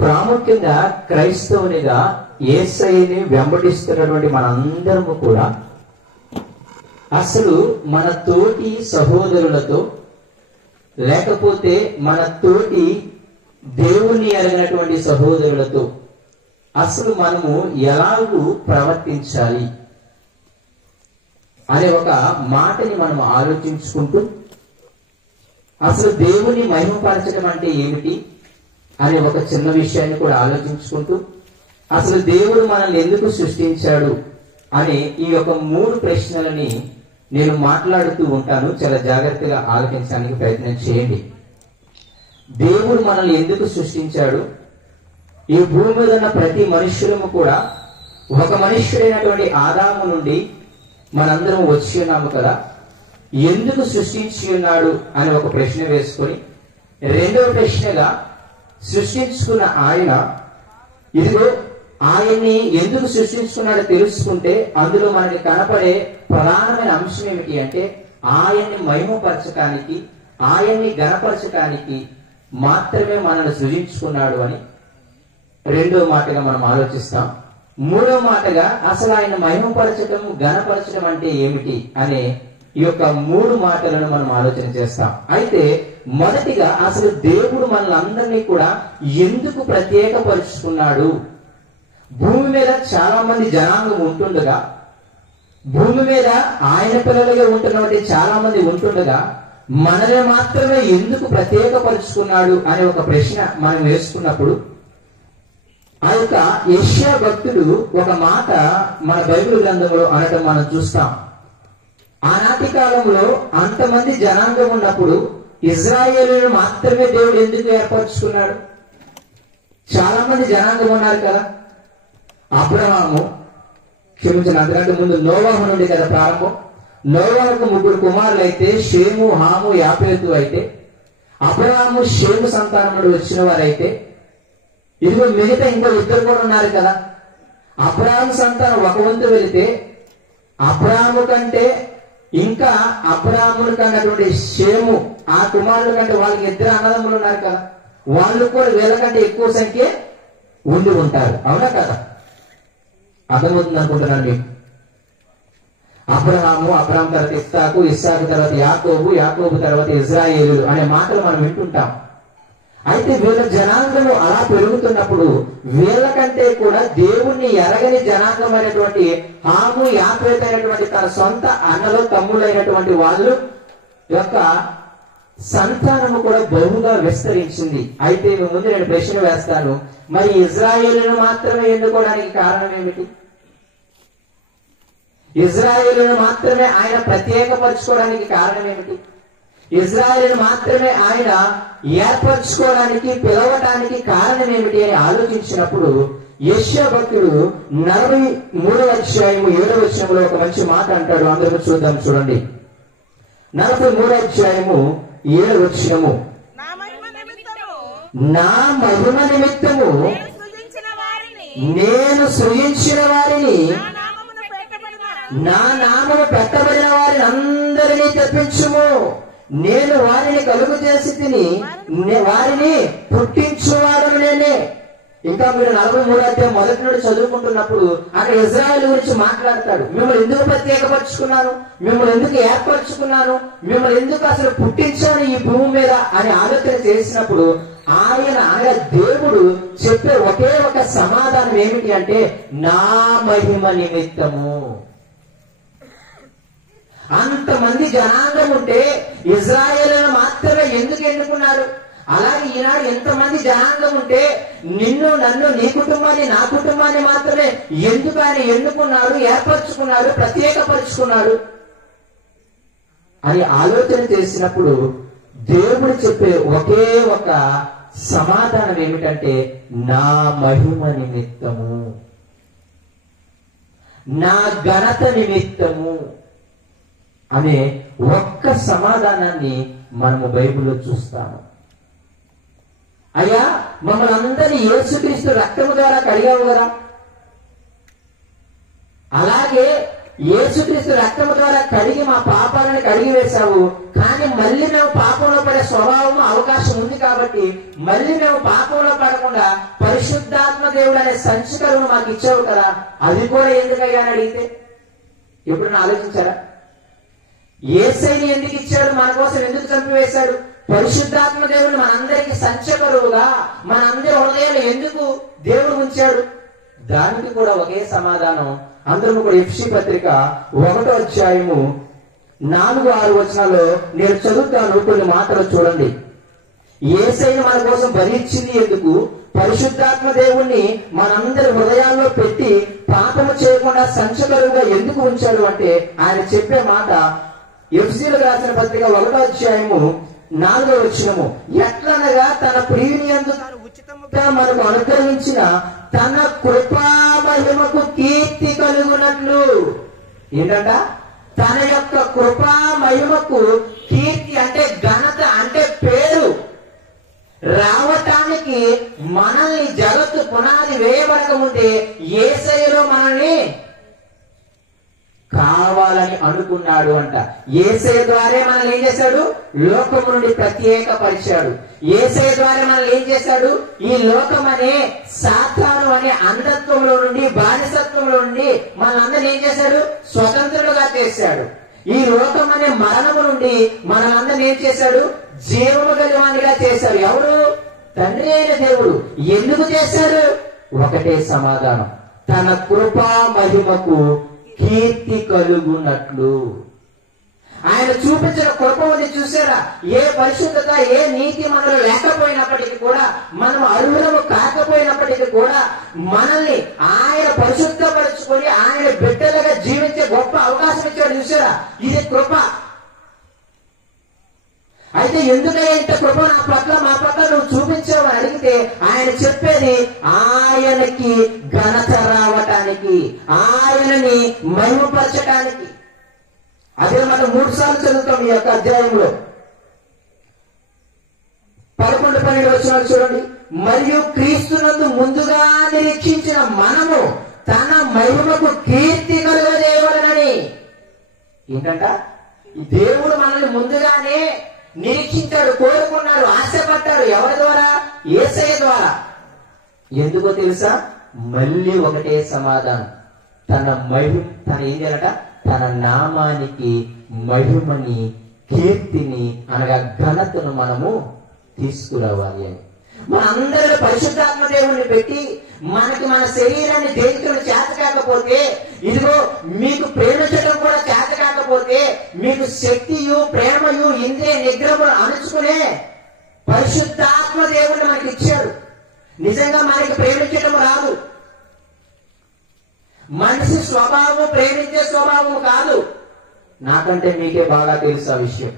ప్రాముఖ్యంగా క్రైస్తవునిగా యేసయ్యని వెంబడిస్తున్నటువంటి మనందరము కూడా అసలు మన తోటి సహోదరులతో లేకపోతే మన తోటి దేవుని ఎరగినటువంటి సహోదరులతో అసలు మనము ఎలాగూ ప్రవర్తించాలి అనే ఒక మాటని మనం ఆలోచించుకుంటూ అసలు దేవుని మహిమపరచడం అంటే ఏమిటి అనే ఒక చిన్న విషయాన్ని కూడా ఆలోచించుకుంటూ అసలు దేవుడు మనల్ని ఎందుకు సృష్టించాడు అనే ఈ యొక్క 3 ప్రశ్నలని నేను మాట్లాడుతూ ఉంటాను. చాలా జాగ్రత్తగా ఆలోచించడానికి ప్రయత్నం చేయండి. దేవుడు మనల్ని ఎందుకు సృష్టించాడు? ఈ భూమి మీద ఉన్న ప్రతి మనుష్యులము కూడా ఒక మనుష్యుడైనటువంటి ఆదాము నుండి మనందరం వచ్చి ఉన్నాము కదా. ఎందుకు సృష్టించి ఉన్నాడు అని ఒక ప్రశ్న వేసుకొని, రెండవ ప్రశ్నగా సృష్టించుకున్న ఆయన ఇదిగో ఆయన్ని ఎందుకు సృష్టించుకున్నాడో తెలుసుకుంటే అందులో మనకి కనపడే ప్రధానమైన అంశం ఏమిటి అంటే ఆయన్ని మహిమపరచడానికి, ఆయన్ని గణపరచడానికి మాత్రమే మనల్ని సృజించుకున్నాడు అని రెండో మాటగా మనం ఆలోచిస్తాం. మూడో మాటగా అసలు ఆయన మహిమపరచడం, గణపరచడం అంటే ఏమిటి అనే ఈ యొక్క 3 మాటలను మనం ఆలోచన చేస్తాం. అయితే మొదటిగా అసలు దేవుడు మనల్ని కూడా ఎందుకు ప్రత్యేకపరుచుకున్నాడు? భూమి మీద చాలా మంది జనాంగం ఉంటుండగా, భూమి మీద ఆయన పిల్లలుగా ఉంటున్నటువంటి చాలా మంది ఉంటుండగా మనల్ని మాత్రమే ఎందుకు ప్రత్యేకపరుచుకున్నాడు అనే ఒక ప్రశ్న మనం వేసుకున్నప్పుడు ఆ యొక్క యెషయా భక్తుడు ఒక మాట మన బైబిల్ గ్రంథంలో అనడం మనం చూస్తాం. ఆనాటి కాలంలో అంతమంది జనాంగం ఉన్నప్పుడు ఇజ్రాయేలును మాత్రమే దేవుడు ఎందుకు ఏర్పరచుకున్నాడు? చాలా మంది జనాంగం ఉన్నారు కదా. అబ్రహాము, క్షమించండి, అంతకంటే ముందు నోవాహు నుండి కదా ప్రారంభం. నోవాహుకు 3 కుమారులు అయితే షేము, హాము, యాపేతు అయితే, అబ్రహాము షేము సంతానం నుండి వచ్చిన వారైతే ఇదిగో మిగతా ఇంకో 2 కూడా ఉన్నారు కదా. అబ్రహాము సంతానం ఒక వంతు వెళితే అబ్రహాము కంటే ఇంకా అబ్రహాములు కన్నటువంటి షేము ఆ కుమారుల కంటే వాళ్ళకి 2 అన్నదమ్ములు ఉన్నారు కదా. వాళ్ళు కూడా వీళ్ళకంటే ఎక్కువ సంఖ్య ఉండి ఉంటారు, అవునా కదా? అర్థమవుతుంది అనుకుంటున్నాను మీకు. అబ్రహాము తర్వాత ఇస్సాకు, ఇస్సాకు తర్వాత యాకోబు, యాకోబు తర్వాత ఇజ్రాయేలు అనే మాటలు మనం వింటుంటాం. అయితే వీళ్ళ జనాంగము అలా పెరుగుతున్నప్పుడు వీళ్ళకంటే కూడా దేవుణ్ణి ఎరగని జనాంగం అయినటువంటి హాము, యాపేతు అయినటువంటి తన సొంత అన్నలు, తమ్ముళ్ళైనటువంటి వాళ్ళు యొక్క సంతానము కూడా బహుగా విస్తరించింది. అయితే ముందు నేను ప్రశ్న వేస్తాను, మరి ఇజ్రాయేలును మాత్రమే ఎన్నుకోవడానికి కారణం ఏమిటి? ఇజ్రాయేలును మాత్రమే ఆయన ప్రత్యేకపరచుకోవడానికి కారణం ఏమిటి? ఇజ్రాయేలును మాత్రమే ఆయన ఏర్పరచుకోవడానికి, పిలవటానికి కారణం ఏమిటి అని ఆలోచించినప్పుడు యెషయా భక్తుడు 43వ అధ్యాయము 7వ వచనంలో ఒక మంచి మాట అంటాడు. అందరూ చూద్దాం, చూడండి. 43వ అధ్యాయము 7వ వచనము, నా మహిమ నిమిత్తము నేను సృజించిన వారిని, నా నామము పెట్టబడిన వారిని అందరినీ తెప్పించుము. నేను వారిని కలుగు చేసి తిని వారిని పుట్టించువాడను నేనే. ఇంకా మీరు 43వ అధ్యాయం మొదటి నుండి చదువుకుంటున్నప్పుడు అక్కడ ఇజ్రాయేల్ గురించి మాట్లాడతాడు. మిమ్మల్ని ఎందుకు ప్రత్యేకపరుచుకున్నాను, మిమ్మల్ని ఎందుకు ఏర్పరచుకున్నాను, మిమ్మల్ని ఎందుకు అసలు పుట్టించాను ఈ భూమి మీద అని ఆలోచన చేసినప్పుడు ఆయన దేవుడు చెప్పే ఒకే ఒక సమాధానం ఏమిటి అంటే నా మహిమ నిమిత్తము. అంతమంది జనాంగం ఉంటే ఇజ్రాయేలును మాత్రమే ఎందుకు ఎన్నుకున్నారు? అలాగే ఈనాడు ఎంతమంది జనాంగం ఉంటే నిన్ను, నన్ను, నీ కుటుంబాన్ని, నా కుటుంబాన్ని మాత్రమే ఎందుకు ఆయన ఎన్నుకున్నారు, ఏర్పరచుకున్నారు, ప్రత్యేకపరుచుకున్నారు అని ఆలోచన చేసినప్పుడు దేవుడు చెప్పే ఒకే ఒక సమాధానం ఏమిటంటే నా మహిమ నిమిత్తము, నా ఘనత నిమిత్తము అనే ఒక్క సమాధానాన్ని మనము బైబిల్లో చూస్తాము. అయ్యా, మమ్మల్ని అందరినీ యేసుక్రీస్తు రక్తము ద్వారా కడిగావు కదా, అలాగే యేసుక్రీస్తు రక్తము ద్వారా కడిగి మా పాపాలను కడిగి వేశావు. కానీ మళ్ళీ మేము పాపంలో పడే స్వభావం అవకాశం ఉంది కాబట్టి మళ్ళీ మేము పాపంలో పడకుండా పరిశుద్ధాత్మ దేవుడు అనే సంచికలను మాకు ఇచ్చావు కదా, అది కూడా ఎందుకయ్యా అని అడిగితే ఎప్పుడన్నా ఆలోచించారా? యేసయ్యని ఎందుకు ఇచ్చాడు, మన కోసం ఎందుకు చంపివేశాడు? పరిశుద్ధాత్మ దేవుడు మనందరికి సంచకరువుగా మనందరి హృదయాలు ఎందుకు దేవుడు ఉంచాడు? దానికి కూడా ఒకే సమాధానం. అందరూ కూడా ఎఫ్సీ పత్రిక 1వ అధ్యాయము 4-6 వచనాల్లో నేను చదువుతాను, కొన్ని మాటలు చూడండి. యేసయ్యను మన కోసం భరించింది ఎందుకు? పరిశుద్ధాత్మ దేవుణ్ణి మనందరి హృదయాల్లో పెట్టి పాపము చేయకుండా సంచకరువుగా ఎందుకు ఉంచాడు అంటే ఆయన చెప్పే మాట ఎఫ్సీలకు రాసిన పత్రిక 1వ అధ్యాయము 4వ వచనము, ఎట్లనగా తన ప్రియుని యందు తాను ఉచితముగా మనకు అనుగ్రహించిన తన కృపా మహిమకు కీర్తి కలుగునట్లు. ఏంటంట? తన యొక్క కృపా మహిమకు కీర్తి అంటే ఘనత అంటే పేరు రావటానికి మనల్ని జగత్తు పునాది వేయబడక ముందే యేసయ్యలో మనల్ని కావాలని అనుకున్నాడు అంట. యేసయ్య ద్వారా మనల్ని ఏం చేశాడు? లోకము నుండి ప్రత్యేకపరిచాడు. యేసయ్య ద్వారా మనల్ని ఏం చేశాడు? ఈ లోకం అనే సాతాను అనే అంధత్వంలో నుండి బానిసత్వంలో నుండి మనందరినీ ఏం చేశాడు? స్వతంత్రులుగా చేశాడు. ఈ లోకం అనే మరణము నుండి మనందరినీ ఏం చేశాడు? జీవము గలవానిగా చేశాడు. ఎవరు? తండ్రి అయిన దేవుడు. ఎందుకు చేశారు? ఒకటే సమాధానం, తన కృపా మహిమకు కీర్తి కలుగునట్లు. ఆయన చూపించిన కృప ఉంది చూసారా? ఏ పరిశుద్ధత ఏ నీతి మనలో లేకపోయినప్పటికీ కూడా, మనం అర్హులము కాకపోయినప్పటికీ కూడా మనల్ని ఆయన పరిశుద్ధపరుచుకొని ఆయన బిడ్డలుగా జీవించే గొప్ప అవకాశం ఇచ్చాడు చూసారా? ఇది కృప. అయితే ఎందుకయ్యా ఇంత కృప నా పట్ల మా పట్ల నువ్వు చూపించావు అని అడిగితే ఆయన చెప్పేది ఆయనకి ఘనత రావటానికి, ఆయనని మహిమపరచటానికి. అదే మనం 3 సార్లు చదువుతాం ఈ యొక్క అధ్యాయంలో. 11-12 వచనాలు చూడండి. మరియు క్రీస్తునందు ముందుగా నిరీక్షించిన మనము తన మహిమకు కీర్తి కలుగజేయవలెనని. ఏంటంట? దేవుడు మనల్ని ముందుగానే నిరీక్షించాడు, కోరుకున్నాడు, ఆశపడ్డాడు. ఎవరి ద్వారా? యేసయ్య ద్వారా. ఎందుకో తెలుసా? మళ్ళీ ఒకటే సమాధానం, తన ఏం చేయాలట? తన నామానికి మహిమని కీర్తిని అనగా ఘనతను మనము తీసుకురావాలి అని. మనందరూ పరిశుద్ధాత్మ దేవుణ్ణి పెట్టి మనకి మన శరీరాన్ని దేనితో చేత కాకపోతే, ఇదిగో మీకు ప్రేమించడం కూడా చేత కాకపోతే, మీకు శక్తియు ప్రేమయు ఇంద్రియ నిగ్రహములు అణుచుకునే పరిశుద్ధాత్మ దేవుణ్ణి మనకి ఇచ్చాడు. నిజంగా మనకి ప్రేమించడం రాదు. మనిషి స్వభావము ప్రేమించే స్వభావము కాదు. నాకంటే మీకే బాగా తెలుసు ఆ విషయం.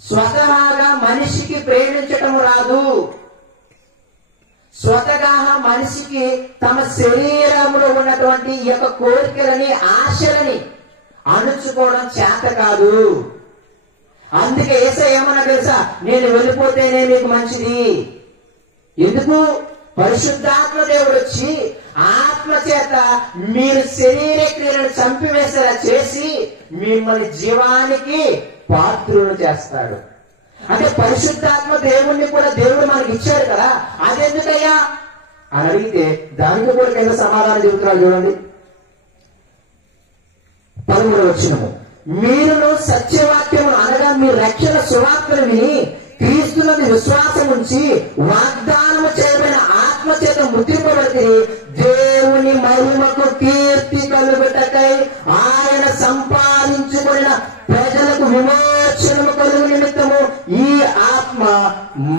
స్వతహాగా మనిషికి ప్రేమించటం రాదు. స్వతహాగా మనిషికి తమ శరీరంలో ఉన్నటువంటి ఈ యొక్క కోరికలని ఆశలని అణుచుకోవడం చేత కాదు. అందుకే యేసయ్య ఏమన్నా తెలుసా? నేను వెళ్ళిపోతేనే మీకు మంచిది. ఎందుకు? పరిశుద్ధాత్మ దేవుడు వచ్చి ఆత్మ చేత మీరు శరీర క్రియలను చంపివేసేలా చేసి మిమ్మల్ని జీవానికి పాత్రులను చేస్తాడు. అంటే పరిశుద్ధాత్మ దేవుణ్ణి కూడా దేవుడు మనకి ఇచ్చాడు కదా, అదెందుకయ్యా అని అడిగితే దానికి కూడా కింద సమాధానం చెబుతున్నాడు చూడండి. 13వ వచనము, మీరును సత్యవాక్యము అనగా మీ రక్షణ సువార్తను విని క్రీస్తులను విశ్వాసం ఉంచి వాగ్దానము చేయబడిన ఆత్మ చేత ముద్రింపబడి దేవుని మహిమకు కీర్తి కలుగుటకై ఆయన సంపాదించుకున్న ప్రజలకు విమోచనము కలుగు నిమిత్తము ఈ ఆత్మ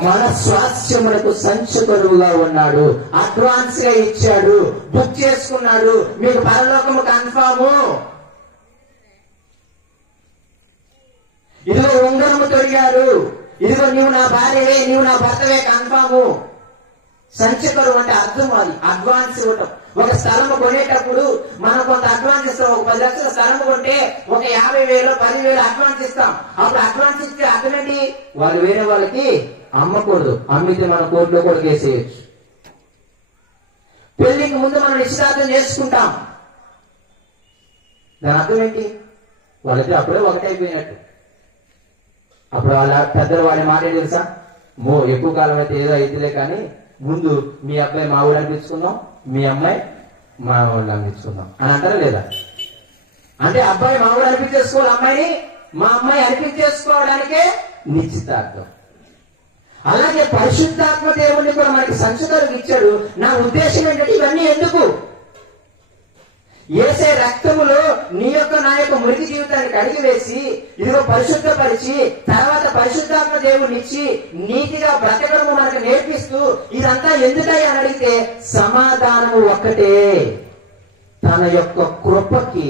మన స్వాస్థ్యములకు సంచకరువుగా ఉన్నాడు. అడ్వాన్స్ గా ఇచ్చాడు, బుక్ చేసుకున్నాడు. మీకు పరలోకము కన్ఫాము. ఇదిగో ఉంగరము తొడిగారు, ఇదిగో నీవు నా భార్యవే, నీవు నా భర్తవే, కన్ఫాము. సంచకరు అంటే అర్థం అది, అడ్వాన్స్ ఇవ్వటం. ఒక స్థలము కొనేటప్పుడు మనం కొంత అడ్వాన్స్ ఇస్తాం. ఒక 10 లక్షల స్థలము కొంటే ఒక 50,000 10,000 అడ్వాన్స్ ఇస్తాం. అప్పుడు అడ్వాన్స్ ఇస్తే అర్థం ఏంటి? వాళ్ళు వేరే వాళ్ళకి అమ్మకూడదు. అమ్మితే మన కోర్టులో కూడా కేసేయచ్చు. పెళ్లికి ముందు మనం నిశ్చితార్థం చేసుకుంటాం. దాని అర్థం ఏంటి? వాళ్ళిద్దరు అప్పుడే ఒకటైపోయినట్టు. అప్పుడు వాళ్ళ పెద్దలు వాడి మాట ఏంటి తెలుసా? ఎక్కువ కాలం అయితే ఏదో అయితేలే కానీ ముందు మీ అబ్బాయి మా ఊడు అనిపించుకుందాం, మీ అమ్మాయి మా ఊళ్ళు అనిపించుకుందాం అని అంటారా లేదా? అంటే అబ్బాయి మా ఊడు అనిపించేసుకోవాలి, అమ్మాయిని మా అమ్మాయి అనిపించేసుకోవడానికే నిశ్చితార్థం. అలాగే పరిశుద్ధాత్మ దేవుణ్ణి కూడా మనకి సంచుతాలకు ఇచ్చాడు. నా ఉద్దేశం ఏంటంటే ఇవన్నీ ఎందుకు? యేసే రక్తములో నీ యొక్క నా యొక్క మురికి జీవితాన్ని కడిగివేసి ఇదిగో పరిశుద్ధపరిచి తర్వాత పరిశుద్ధాత్మ దేవుని ఇచ్చి నీతిగా బ్రతకడము మనకు నేర్పిస్తూ ఇదంతా ఎందుకని అని అడిగితే సమాధానము ఒక్కటే, తన యొక్క కృపకి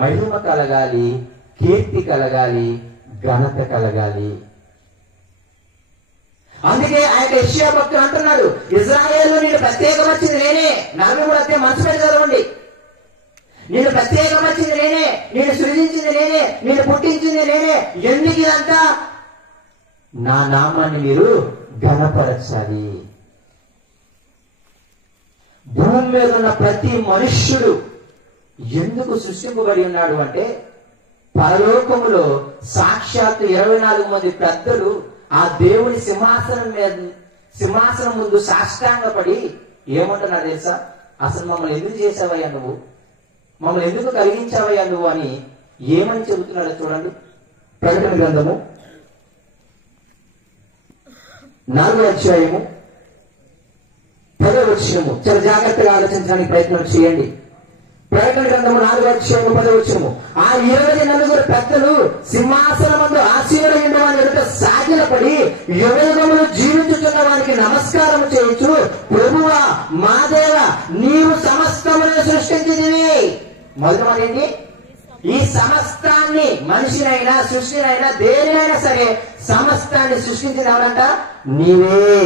మహిమ కలగాలి, కీర్తి కలగాలి, ఘనత కలగాలి. అందుకే ఆయన యెషయా భక్తుడు అంటున్నాడు, ఇజ్రాయేల్లో నేను ప్రత్యేకమచ్చింది నేనే. 43 అధ్యాయం మనసు పెట్టి చదవండి. నేను ప్రత్యేకమచ్చింది నేనే, నేను సృజించింది నేనే, నేను పుట్టించింది నేనే. ఎందుకు ఇదంతా? నా నామాన్ని మీరు ఘనపరచాలి. భూమి మీద ఉన్న ప్రతి మనుష్యుడు ఎందుకు సృష్టింపబడి ఉన్నాడు అంటే పరలోకములో సాక్షాత్తు 24 మంది పెద్దలు ఆ దేవుని సింహాసనం ముందు సాష్టాంగపడి ఏమంటున్నారు తెలుసా? అసలు మమ్మల్ని ఎందుకు చేసావయ్యా నువ్వు, మమ్మల్ని ఎందుకు కలిగించావయ్యా నువ్వు అని ఏమని చెబుతున్నాడో చూడండి. ప్రకటన గ్రంథము 4వ అధ్యాయము 10వ వచనము. చాలా జాగ్రత్తగా ఆలోచించడానికి ప్రయత్నం చేయండి. ప్రకటన గ్రంథము 4వ అధ్యాయము 10వ వచనము. ఆ 24 పెద్దలు సింహాసనమందు ఆసీనులైన వాని ఎదుట సాగిలపడి యుగయుగములు జీవించుతున్న వారికి నమస్కారం చేయొచ్చు. ప్రభువా మా దేవ, నీవు సమస్తమును సృష్టించితివి. మొదటి మాట ఏంటి? ఈ సమస్తాన్ని, మనిషినైనా సృష్టినైనా దేనినైనా సరే సమస్తాన్ని సృష్టించిన ఎవరంట? నీవే.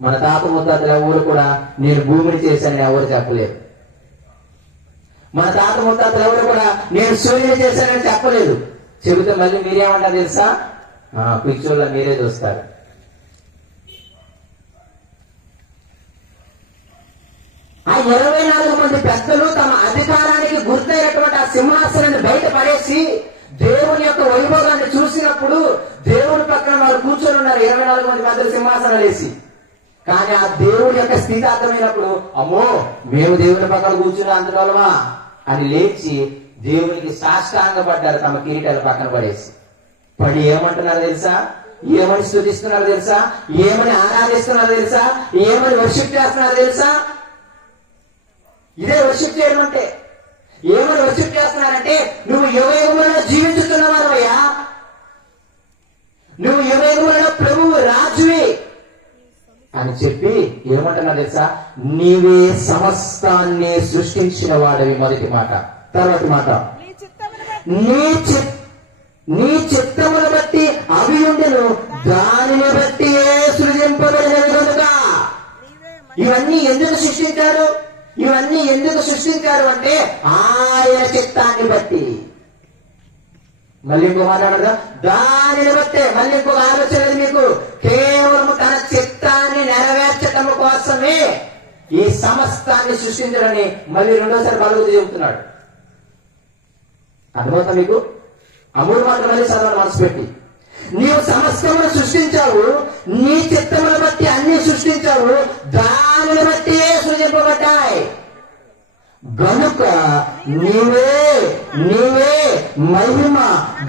మన తాత ముత్తాతలు ఎవరు కూడా నేను భూమిని చేశానని ఎవరు చెప్పలేదు. మన తాత ముత్తాతలు ఎవరు కూడా నేను సూర్యుని చేశానని చెప్పలేదు. చెబితే మళ్ళీ మీరేమంటారు తెలుసా? పిక్చర్లో మీరే చూస్తారు. ఆ 24 మంది పెద్దలు తమ అధికారానికి గుర్తైనటువంటి ఆ సింహాసనాన్ని బయట పడేసి దేవుని యొక్క వైభవాన్ని చూసినప్పుడు దేవుని పక్కన వాళ్ళు కూర్చొని ఉన్నారు. 24 మంది పెద్దలు సింహాసనాలు వేసి. కానీ ఆ దేవుడి యొక్క స్థితి అర్థమైనప్పుడు అమ్మో మేము దేవుని పక్కన కూర్చుని అందువలమా అని లేచి దేవునికి సాష్టాంగపడ్డారు, తమ కిరీటాల పక్కన పడేసి. పడి ఏమంటున్నారు తెలుసా? ఏమని స్తుతిస్తున్నారు తెలుసా? ఏమని ఆరాధిస్తున్నారు తెలుసా? ఏమని వర్షిప్ చేస్తున్నారు తెలుసా? ఇదే వర్షిప్ చేయడం అంటే. ఏమని వర్షిప్ చేస్తున్నారంటే నువ్వు యుగయుగములలో జీవించుతున్నవారయ్యా, నువ్వు యుగయుగములలో ప్రభువు రాజువి అని చెప్పి ఏమంటున్నా తెలుసా? నీవే సమస్తాన్ని సృష్టించిన వాడివి. మొదటి మాట. తర్వాత మాట, నీ చిత్తమును బట్టి అవి ఉండెను, దానిని బట్టి సృజింపబడినవి కనుక. ఇవన్నీ ఎందుకు సృష్టించారు? ఇవన్నీ ఎందుకు సృష్టించారు అంటే ఆయన చిత్తాన్ని బట్టి. మళ్ళీ ఇంకో మాట్లాడదా? దానిని బట్టే. మళ్ళీ ఇంకొక ఆలోచన మీకు, కేవలం తన చిత్తాన్ని నెరవేర్చటం కోసమే ఈ సమస్తాన్ని సృష్టించడని మళ్ళీ రెండోసారి బలగుతూ చెబుతున్నాడు. అర్థమవుతా మీకు? అమూడు మాత్రం మళ్ళీ చదవాలి మనసు పెట్టి. నీవు సమస్తమును సృష్టించావు, నీ చిత్తమును బట్టి అన్ని సృష్టించావు, దానిని బట్టి సృజింపబడ్డాయి. గనుక నీవే మహిమ,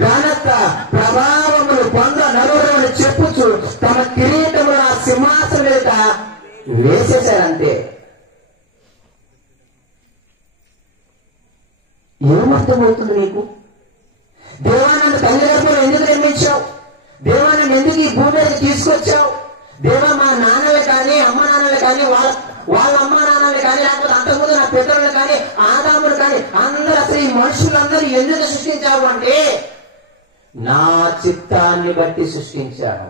ఘనత, ప్రభావములు పొంద నలుగురు చెప్పుచు తమ కిరీటములు ఆ సింహాసనం మీద వేసేశారంతే. ఏమర్థమవుతుంది నీకు? దేవా నన్ను తల్లి గర్భంలో ఎందుకు నిర్మించావు? దేవా నన్ను ఎందుకు ఈ భూమి మీద తీసుకొచ్చావు? దేవా మా నాన్నలు కానీ అమ్మ నాన్నలు కానీ వాళ్ళ అమ్మ నాన్నలు కానీ లేకపోతే అంతకుముందు నా పితరులు కానీ ఆదాములు కానీ అందరూ అసలు ఈ మనుషులందరూ ఎందుకు సృష్టించావు అంటే నా చిత్తాన్ని బట్టి సృష్టించాను.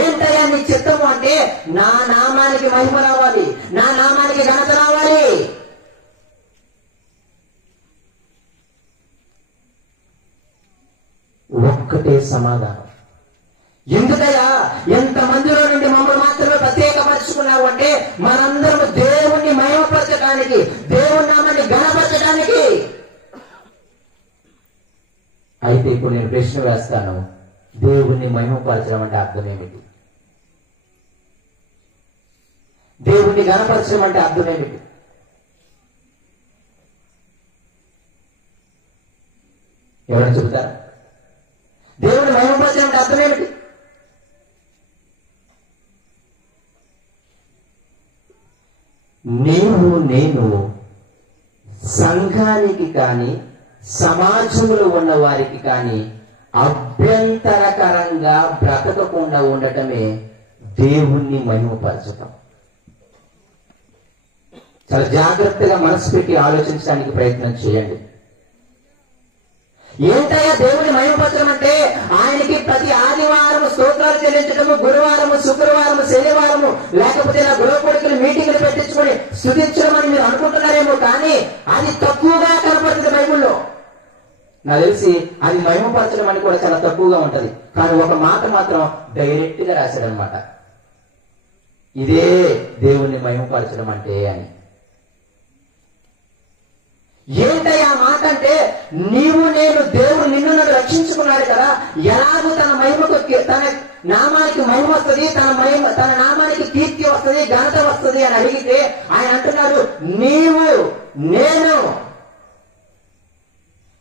ఏంటయ్యా నీ చిత్తము అంటే నా నామానికి మహిమ రావాలి, నా నామానికి ఘనత రావాలి. ఒక్కటే సమాధానం. ఎందుకయ్యా ఎంతమందిలో నుండి మమ్మల్ని మాత్రమే ప్రత్యేకపరుచుకున్నావు అంటే మనందరము దేవుణ్ణి మహిమపరచడానికి, దేవుని నామాన్ని ఘనపరచడానికి అయితే ఇప్పుడు నేను ప్రశ్న వేస్తాను, దేవుణ్ణి మహిమపరచడం అంటే అర్థం ఏమిటి? దేవుణ్ణి ఘనపరచడం అంటే అర్థం ఏమిటి? ఎవరైనా చెబుతారా? దేవుణ్ణి మహిమపరచడం అంటే అర్థం ఏమిటి? నేను సంఘానికి కానీ సమాజంలో ఉన్న వారికి కానీ అభ్యంతరకరంగా బ్రతకకుండా ఉండటమే దేవుణ్ణి మహిమపరచటం. చాలా జాగ్రత్తగా మనసు పెట్టి ఆలోచించడానికి ప్రయత్నం చేయండి. ఏంటయ్యా దేవుని మహిమపరచడం అంటే? ఆయనకి ప్రతి ఆదివారం స్తోత్రాలు చెల్లించడము, గురువారము, శుక్రవారము, శనివారము, లేకపోతే ఇలా గృహ కొడుకులు మీటింగ్లు పెట్టించుకొని స్తుతించడం అని మీరు అనుకుంటున్నారేమో, కానీ అది తక్కువగా కనపడుతుంది బైబిల్లో. నాకు తెలిసి అది మహిమపరచడం అని కూడా చాలా తక్కువగా ఉంటది. కానీ ఒక మాట మాత్రం డైరెక్ట్ గా రాశాడనమాట, ఇదే దేవుణ్ణి మహిమపరచడం అంటే అని. ఏంటయ్యా ఆ మాట అంటే? నీవు నేను, దేవుడు నిన్ను నన్ను రక్షించుకున్నాడు కదా, ఎలాగూ తన మహిమకు, తన నామానికి మహిమ వస్తుంది, తన నామానికి కీర్తి వస్తుంది, ఘనత వస్తుంది అని అడిగితే ఆయన అంటున్నాడు, నీవు నేను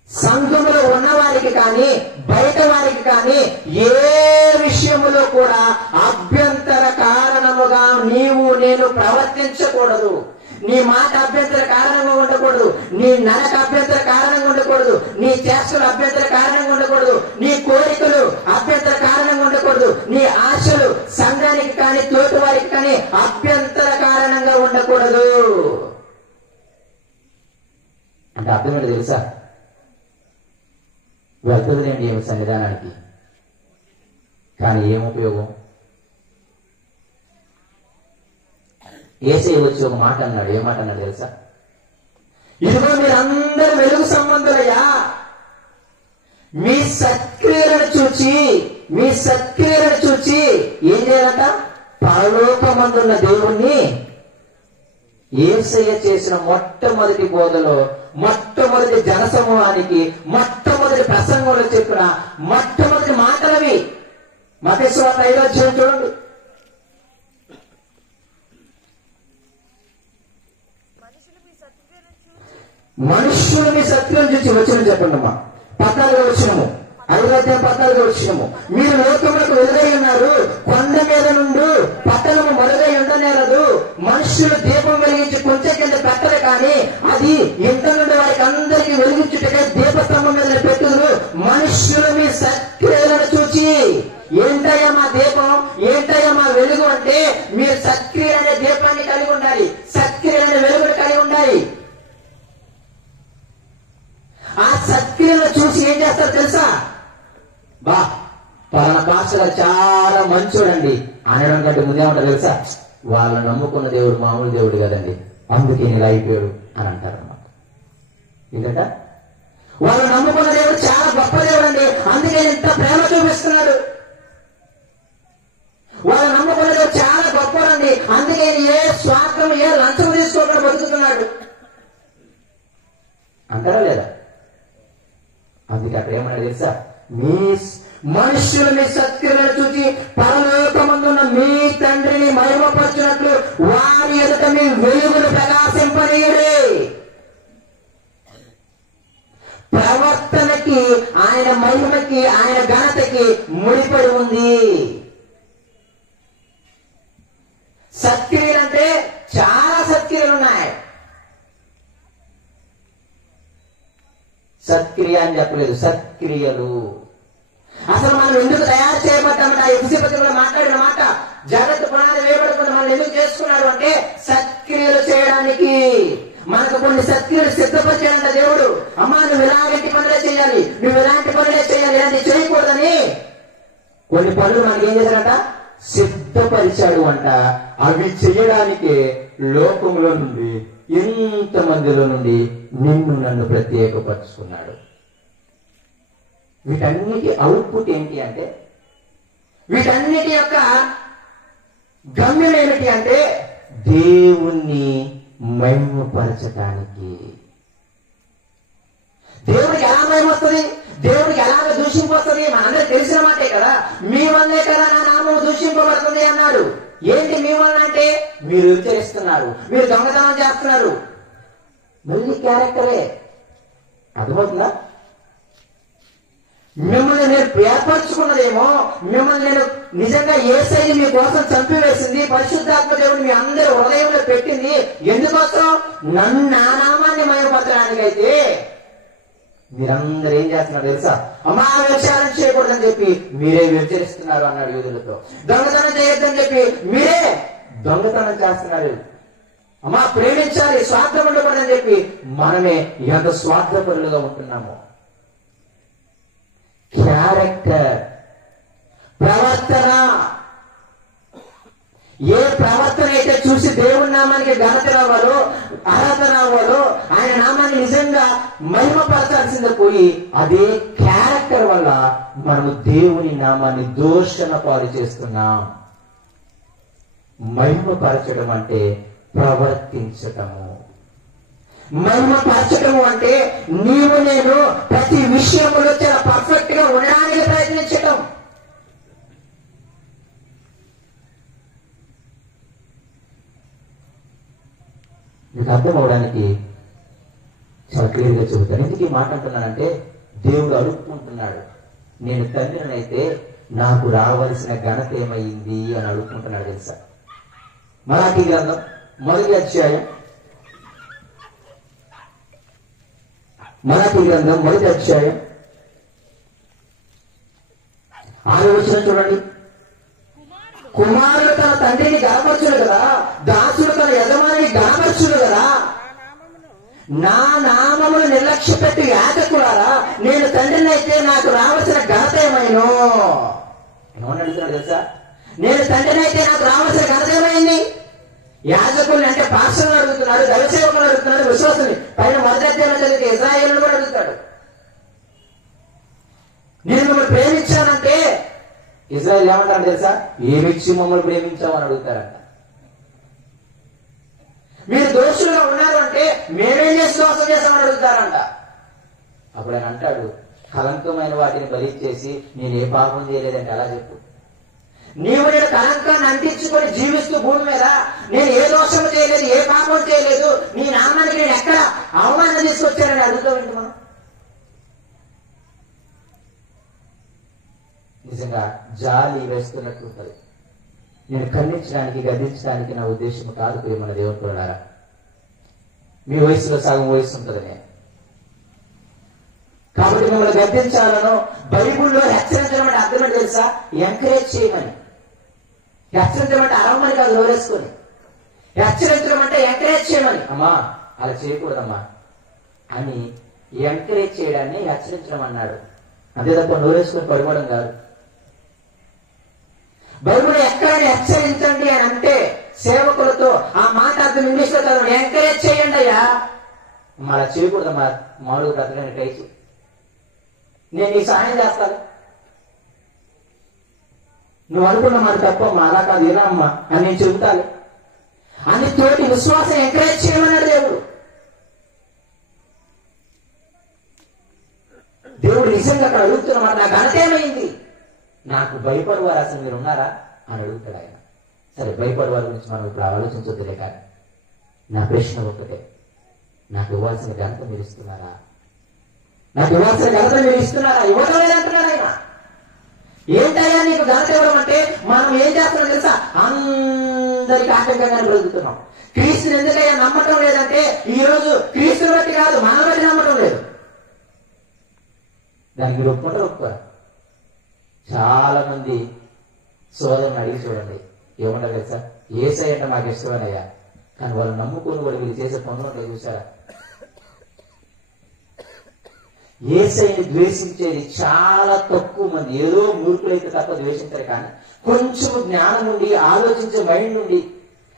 సంఘములో ఉన్నవారికి కానీ బయట వారికి కానీ ఏ విషయములో కూడా అభ్యంతర కారణముగా నీవు నేను ప్రవర్తించకూడదు. నీ మాట అభ్యంతర కారణంగా ఉండకూడదు, నీ నడక అభ్యంతర కారణంగా ఉండకూడదు, నీ చేష్టలు అభ్యంతర కారణంగా ఉండకూడదు, నీ కోరికలు అభ్యంతర కారణంగా ఉండకూడదు, నీ ఆశలు సంఘానికి కానీ తోటి వారికి కానీ అభ్యంతర కారణంగా ఉండకూడదు. అంటే అర్థం ఏంటో తెలుసా? వెళ్తుందిలేండి ఏమి సన్నిధానానికి, కానీ ఏం ఉపయోగం? యేసయ్య వచ్చి ఒక మాట అన్నాడు. ఏ మాట అన్నాడు తెలుసా? ఇదిగో మీరందరూ వెలుగు సంబంధులయ్యా, మీ సత్క్రియలను చూచి ఏం చేయాలంట? పరలోకమందున్న దేవుణ్ణి, యేసయ్య చేసిన మొట్టమొదటి బోధలో, మొట్టమొదటి జనసమూహానికి, మొట్టమొదటి ప్రసంగంలో చెప్పిన మొట్టమొదటి మాటలవి. మత్తయి సువార్త 5వ అధ్యాయం చూడండి. మనుష్యులు మీ సత్క్రియలు చూసి వచ్చిన చెప్పండి అమ్మా. 14వ వచనము, 5వ అధ్యాయం 14వ వచనము, మీరు లోకములకు వెలుగై ఉన్నారు, కొండ మీద నుండి పట్టణము మరుగై ఉండనేరదు. మనుష్యులు దీపం వెలిగించి కొంచెం కింద పెట్టరు, కానీ అది ఇంట నుండి వారికి అందరికీ వెలిగించుటకే దీపస్తంభం మీద పెట్టుదురు. మనుష్యులు మీ సత్క్రియలను చూచి, ఏంటయ్యా మా దీపం, ఏంటయ్యా మా వెలుగు అంటే, మీరు సత్క్రియ అనే దీపాన్ని కలిగి ఉండాలి, సత్క్రియ అనే వెలుగును కలిగి ఉండాలి. ఆ సత్క్రియలను చూసి ఏం చేస్తారు తెలుసా? బా పలానా పాస్టర్ గారు చాలా మంచోడండి అనడం కంటే ముందే ఉంటారు తెలుసా? వాళ్ళ నమ్ముకున్న దేవుడు మామూలు దేవుడు కదండి, అందుకే ఇలా అయిపోయాడు అని అంటారు అన్నమాట. ఎందుకంట వాళ్ళు నమ్ముకున్న దేవుడు చాలా గొప్ప దేవుడు అండి, అందుకే ఇంత ప్రేమ చూపిస్తున్నాడు. వాళ్ళు నమ్ముకున్న దేవుడు చాలా గొప్పడండి, అందుకే ఏ స్వార్థం, ఏ లంచం తీసుకోకుండా బతుకుతున్నాడు అంటారా లేదా? అందుకే అక్కడ ఏమన్నా తెలుసా? మీ మనుష్యులు మీ సత్క్రియలను చూసి పరలోకమందున్న మీ తండ్రిని మహిమపరచునట్లు వారి ఎదుట మీ వెలుగును ప్రకాశింపనీయుడి. ప్రవర్తనకి, ఆయన మహిమకి, ఆయన ఘనతకి ముడిపడి ఉంది. సత్క్రియలంటే చాలా సత్క్రియలు ఉన్నాయి. సత్క్రియ అని చెప్పలేదు, సత్క్రియలు. అసలు మనం ఎందుకు తయారు చేయబడ్డామంటే, ఆ ఎఫెసీ పత్రికలో మాట్లాడిన మాట, జగత్తు పునాది వేయబడకుండా మనం ఎందుకు చేసుకున్నాడు అంటే సత్క్రియలు చేయడానికి. మనకు కొన్ని సత్క్రియలు సిద్ధపరిచాడంట దేవుడు. అమ్మా నువ్వు ఇలాంటి పనులే చేయాలి, నువ్వు ఇలాంటి పనులే చేయాలి, ఇలాంటి చేయకూడదని కొన్ని పనులు మనకి ఏం చేశాడంట? సిద్ధపరిచాడు అంట. అవి చేయడానికి లోకంలో నుండి, ఎంతమందిలో నుండి నిన్ను నన్ను ప్రత్యేకపరుచుకున్నాడు. వీటన్నిటి అవుట్పుట్ ఏంటి అంటే, వీటన్నిటి యొక్క గమ్యం ఏమిటి అంటే, దేవుణ్ణి మహిమపరచటానికి. దేవుడికి ఎలా మహిమ వస్తుంది? దేవుడికి ఎలాగ దూషింపొస్తుంది? మనందరికి తెలిసిన మాటే కదా. మీ వల్లే కదా నా నామం దూషింపబడుతుంది అన్నాడు. ఏంటి మీ వల్ల అంటే? మీరు వ్యభిచరిస్తున్నారు, మీరు దొంగతనం చేస్తున్నారు. మళ్ళీ క్యారెక్టరే. అర్థమవుతుందా? మిమ్మల్ని నేను ఏర్పరచుకున్నదేమో, మిమ్మల్ని నేను నిజంగా యేసయ్య మీ కోసం చంపివేసింది, పరిశుద్ధాత్మ దేవుడు మీ అందరి హృదయంలో పెట్టింది ఎందుకోసం? నన్ను నా నామాన్ని మహిమపరచడానికైతే. మీరందరూ ఏం చేస్తున్నారు తెలుసా? అమ్మా వ్యభిచారం చేయకూడదని చెప్పి మీరే వ్యభిచరిస్తున్నారు అన్నాడు యూదులతో. దొంగతనం చేయొద్దని చెప్పి మీరే దొంగతనం చేస్తున్నారు. అమ్మా ప్రేమించాలి, స్వార్థం ఉండకూడదని చెప్పి మనమే ఎంత స్వార్థపరులుగా ఉంటున్నామో. క్యారెక్టర్, ప్రవర్తన. ఏ ప్రవర్తన అయితే చూసి దేవుని నామానికి ఘనత రావాలో, అర్హత రావాలో, ఆయన నామాన్ని నిజంగా మహిమపరచాల్సిందే పోయి అదే క్యారెక్టర్ వల్ల మనము దేవుని నామాన్ని దూషణ పాలు చేస్తున్నాం. మహిమపరచడం అంటే ప్రవర్తించటము. మహిమపరచటము అంటే నీవు నేను ప్రతి విషయంలో చాలా పర్ఫెక్ట్ గా ఉండడానికి ప్రయత్నించటం. మీకు అర్థం అవడానికి చాలా క్లియర్ గా చెబుతాను. ఎందుకు ఈ మాట అంటున్నానంటే, దేవుడు అడుక్కుంటున్నాడు, నేను తండ్రినైతే నాకు రావాల్సిన ఘనత ఏమైంది అని అడుక్కుంటున్నాడు తెలుసా. మలాకీ గ్రంథం 1వ అధ్యాయం, మలాకీ గ్రంథం 1వ అధ్యాయం 6వ వచనం చూడండి. కుమారుడు తన తండ్రిని గణపరచుడు కదా, దాసుడు తన యజమానిని గణపరచుడు కదా. నా నామమును నిర్లక్ష్య పెట్టి యాజకులారా, నేను తండ్రిని అయితే నాకు రావాల్సిన ఘనత ఏమైనో. ఏమని అడుగుతున్నాడు తెలుసా? నేను తండ్రిని అయితే నాకు రావాల్సిన ఘనత ఏమైంది? యాజకుల్ని అంటే పాస్టర్ని అడుగుతున్నాడు, దైవసేవకులను అడుగుతున్నాడు, విశ్వాసుని. పైన 1వ అధ్యాయంలో చదివితే ఇశ్రాయేలును కూడా అడుగుతాడు. నేను మిమ్మల్ని ప్రేమించానంటే ఇశ్రాయేలు ఏమంటారు తెలుసా? ఏమిచ్చి మమ్మల్ని ప్రేమించావు అని అడుగుతారంట. మీరు దోషులుగా ఉన్నారు అంటే మేమేం చేసి దోషం చేస్తామని అడుగుతారంట. అప్పుడు ఆయన అంటాడు, కలంకమైన వాటిని బలిచ్చేసి నేను ఏ పాపం చేయలేదంటే అలా చెప్పు. నీవు నేను కలంకాన్ని అంటించుకొని జీవిస్తూ భూమి మీద నేను ఏ దోషము చేయలేదు, ఏ పాపం చేయలేదు, నీ నామానికి నేను ఎక్కడ అవమానం తీసుకొచ్చానని అడుగుతామండి మనం. నిజంగా జాలి వేస్తున్నట్టు ఉంటుంది. నేను ఖండించడానికి, గద్దించడానికి నా ఉద్దేశం కాదు ప్రియమైన దేవుని పిల్లలారా. మీ వయసులో సగం వయసు ఉంటుంది. కాబట్టి మిమ్మల్ని గద్దించాలను బైబుల్లో హెచ్చరించడం అంటే అర్థం ఏంటి తెలుసా? ఎంకరేజ్ చేయమని. హెచ్చరించడం అంటే అరవమని కాదు, నోరేసుకొని. హెచ్చరించడం అంటే ఎంకరేజ్ చేయమని. అమ్మా అలా చేయకూడదమ్మా అని ఎంకరేజ్ చేయడాన్ని హెచ్చరించడం అన్నాడు. అంతే తప్ప నోరేసుకొని పడిపోవడం కాదు. బైబుల్ ఎక్కడైనా హెచ్చరించండి అని అంటే సేవకులతో ఆ మాట అర్థం ఇంగ్లీష్ లో చదవండి, ఎంకరేజ్ చేయండి అయ్యా. అలా చేయకూడదమ్మా, మామూలుగా బ్రతకడానికి ట్రై చేయి, నేను నీ సహాయం చేస్తాను, నువ్వు అనుకున్న మాట తప్పమ్మా, అలా కాదు ఇలా అమ్మా అని నేను చెబుతాను అని తోటి విశ్వాసం ఎంకరేజ్ చేయమన్నాడు దేవుడు. దేవుడు నిజంగా అక్కడ అడుగుతున్నమాట, నా ఘనత ఏమైంది? నాకు భయపడేవారు అసలు మీరు ఉన్నారా అని అడుగుతాడు ఆయన. సరే, భయపడేవారి గురించి మనం ఇప్పుడు ఆలోచించొద్దులే, కానీ నా ప్రశ్న ఒక్కటే, నాకు ఇవ్వాల్సిన ఘనత మీరు ఇస్తున్నారా? నాకు ఇవ్వాల్సిన ఘనత మీరు ఇస్తున్నారా? ఇవ్వడం లేదంటున్నాడు ఆయన. ఏంటయ్యా నీకు ఘనత ఇవ్వడం అంటే? మనం ఏం చేస్తున్నాం తెలుసా? అందరికి ఆటంకంగానే బ్రతుకుతున్నాం. క్రీస్తుని ఎందుకయ్యా నమ్మటం లేదంటే, ఈ రోజు క్రీస్తుని బట్టి కాదు, మన బట్టి నమ్మటం లేదు. దానికి మీరు ఒప్పుకోరా? చాలా మంది సోదరుని అడిగి చూడండి, ఏమంటారు తెలుసా? యేసయ్య అంటే మాకు ఇష్టమేనయ్యా, కానీ వాళ్ళు నమ్ముకుని వాళ్ళు వీళ్ళు చేసే పనులు ఉంటాయి చూసారా? యేసయ్యని ద్వేషించేది చాలా తక్కువ మంది. ఏదో మూర్ఖులైతే తప్ప ద్వేషించారు, కానీ కొంచెం జ్ఞానం నుండి, ఆలోచించే మైండ్ నుండి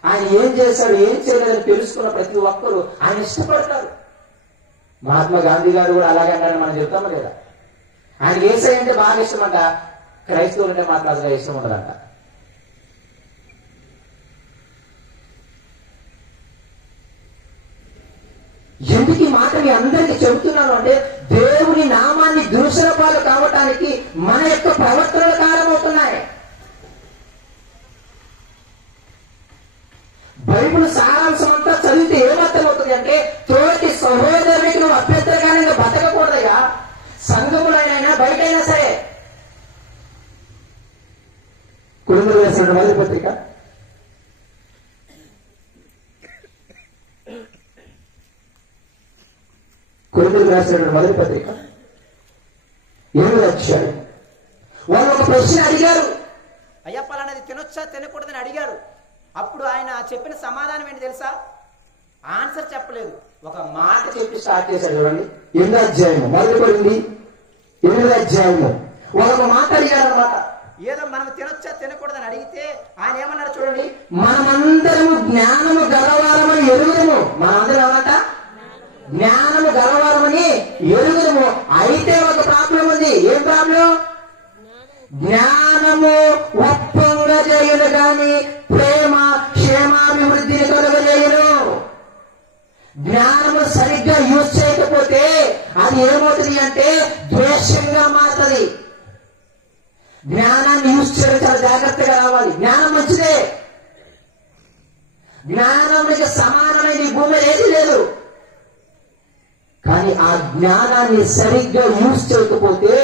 ఆయన ఏం చేశాడు, ఏం చేయలేదని తెలుసుకున్న ప్రతి ఒక్కరూ ఆయన ఇష్టపడతారు. మహాత్మా గాంధీ గారు కూడా అలాగే అన్నారని మనం చెప్తామా లేదా? ఆయన యేసయ్య అంటే బాగా ఇష్టమంట, క్రైస్తవులు అంటే మాత్రం అసలు ఇష్టం ఉండదంట. ఎందుకు ఈ మాట మీ అందరికీ చెబుతున్నాను అంటే, దేవుని నామాన్ని దూషణ పాలు కావటానికి మన యొక్క ప్రవర్తనలు కారణమవుతున్నాయి. బైబిల్ సారాంశం అంతా చదివితే ఏమర్థమవుతుంది అంటే, తోటి సహోదరునికి నువ్వు అభ్యంతరకారంగా బతకకూడదుగా, సంఘములైనా బయటైనా సరే. కొరింథీయులకు రాసిన మొదటి పత్రిక 8వ అధ్యాయం. వాళ్ళు ఒక ప్రశ్న అడిగారు, అయ్యా పలానది తినొచ్చా తినకూడదని అడిగారు. అప్పుడు ఆయన చెప్పిన సమాధానం ఏంటి తెలుసా? ఆన్సర్ చెప్పలేదు, ఒక మాట చెప్పి స్టార్ట్ చేశాడు. చూడండి 8వ అధ్యాయము, మొదటి కొరింథీ 8వ అధ్యాయము. వాళ్ళు ఒక మాట అడిగారు అన్నమాట. ఏదో మనం తినొచ్చా తినకూడదని అడిగితే ఆయన ఏమన్నాడు చూడండి, మనమందరము జ్ఞానము గలవారమని ఎరుగుదము. మనందరం ఏమంట? జ్ఞానము గలవారమని ఎరుగుదము. అయితే ఒక ప్రాబ్లం ఉంది. ఏం ప్రాబ్లం? జ్ఞానము ఒప్పంగా చేయను గాని ప్రేమ క్షేమాభివృద్ధిని కలుగజేయను. జ్ఞానము సరిగ్గా యూజ్ చేయకపోతే అది ఏమవుతుంది అంటే ద్వేషంగా మారుతుంది. జ్ఞానాన్ని యూజ్ చేయడం చాలా జాగ్రత్తగా రావాలి. జ్ఞానం మంచిదే, జ్ఞానానికి సమానమైన ఈ భూమి ఏది లేదు. కానీ ఆ జ్ఞానాన్ని సరిగ్గా యూజ్ చేయకపోతే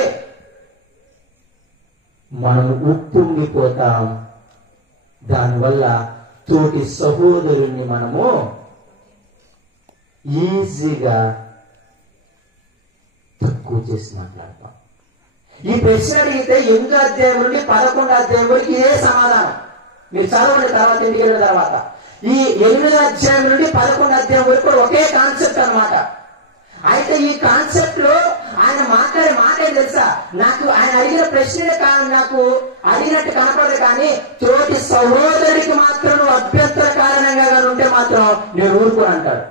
మనం ఉప్పొంగిపోతాం. దానివల్ల తోటి సహోదరుణ్ణి మనము ఈజీగా తక్కువ చేసి మాట్లాడతాం. ఈ ప్రశ్న అడిగితే 8వ అధ్యాయం నుండి 11వ అధ్యాయం వరకు ఇదే సమాధానం. మీరు చదవండి తర్వాత, ఇంటికి వెళ్ళిన తర్వాత. ఈ 8వ అధ్యాయం నుండి 11వ అధ్యాయం వరకు ఒకే కాన్సెప్ట్ అన్నమాట. అయితే ఈ కాన్సెప్ట్ లో ఆయన మాట్లాడే మాట ఏం తెలుసా? నాకు ఆయన అడిగిన ప్రశ్నే నాకు అడిగినట్టు కనపడదు, కానీ తోటి సహోదరికి మాత్రం నువ్వు అభ్యంతర కారణంగా ఉంటే మాత్రం నేను ఊరుకోను అంటాడు.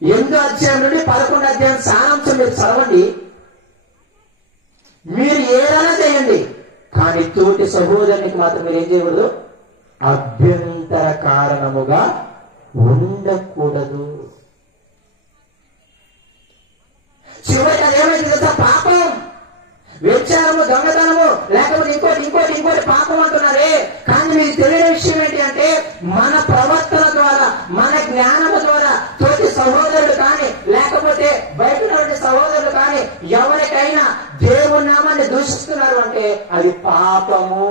8వ అధ్యాయం నుండి 11వ అధ్యాయం సారాంశం మీరు చదవండి. మీరు ఏదైనా చేయండి, కానీ తోటి సహోదరునికి మాత్రం మీరు ఏం చేయకూడదు? అభ్యంతర కారణముగా ఉండకూడదు. చివరికి అదేమైంది తెలుసా? పాపం, వ్యభిచారము, దొంగతనము, లేకపోతే ఇంకోటి పాపం అంటున్నారే. కానీ మీకు తెలియని విషయం ఏంటి అంటే, మన ప్రవర్తన ద్వారా, మన జ్ఞానము ద్వారా తోటి సహోదరుడు కానీ లేకపోతే బయట సహోదరులు కానీ ఎవరికైనా దేవుని నామాన్ని దూషిస్తున్నారు అంటే అది పాపము.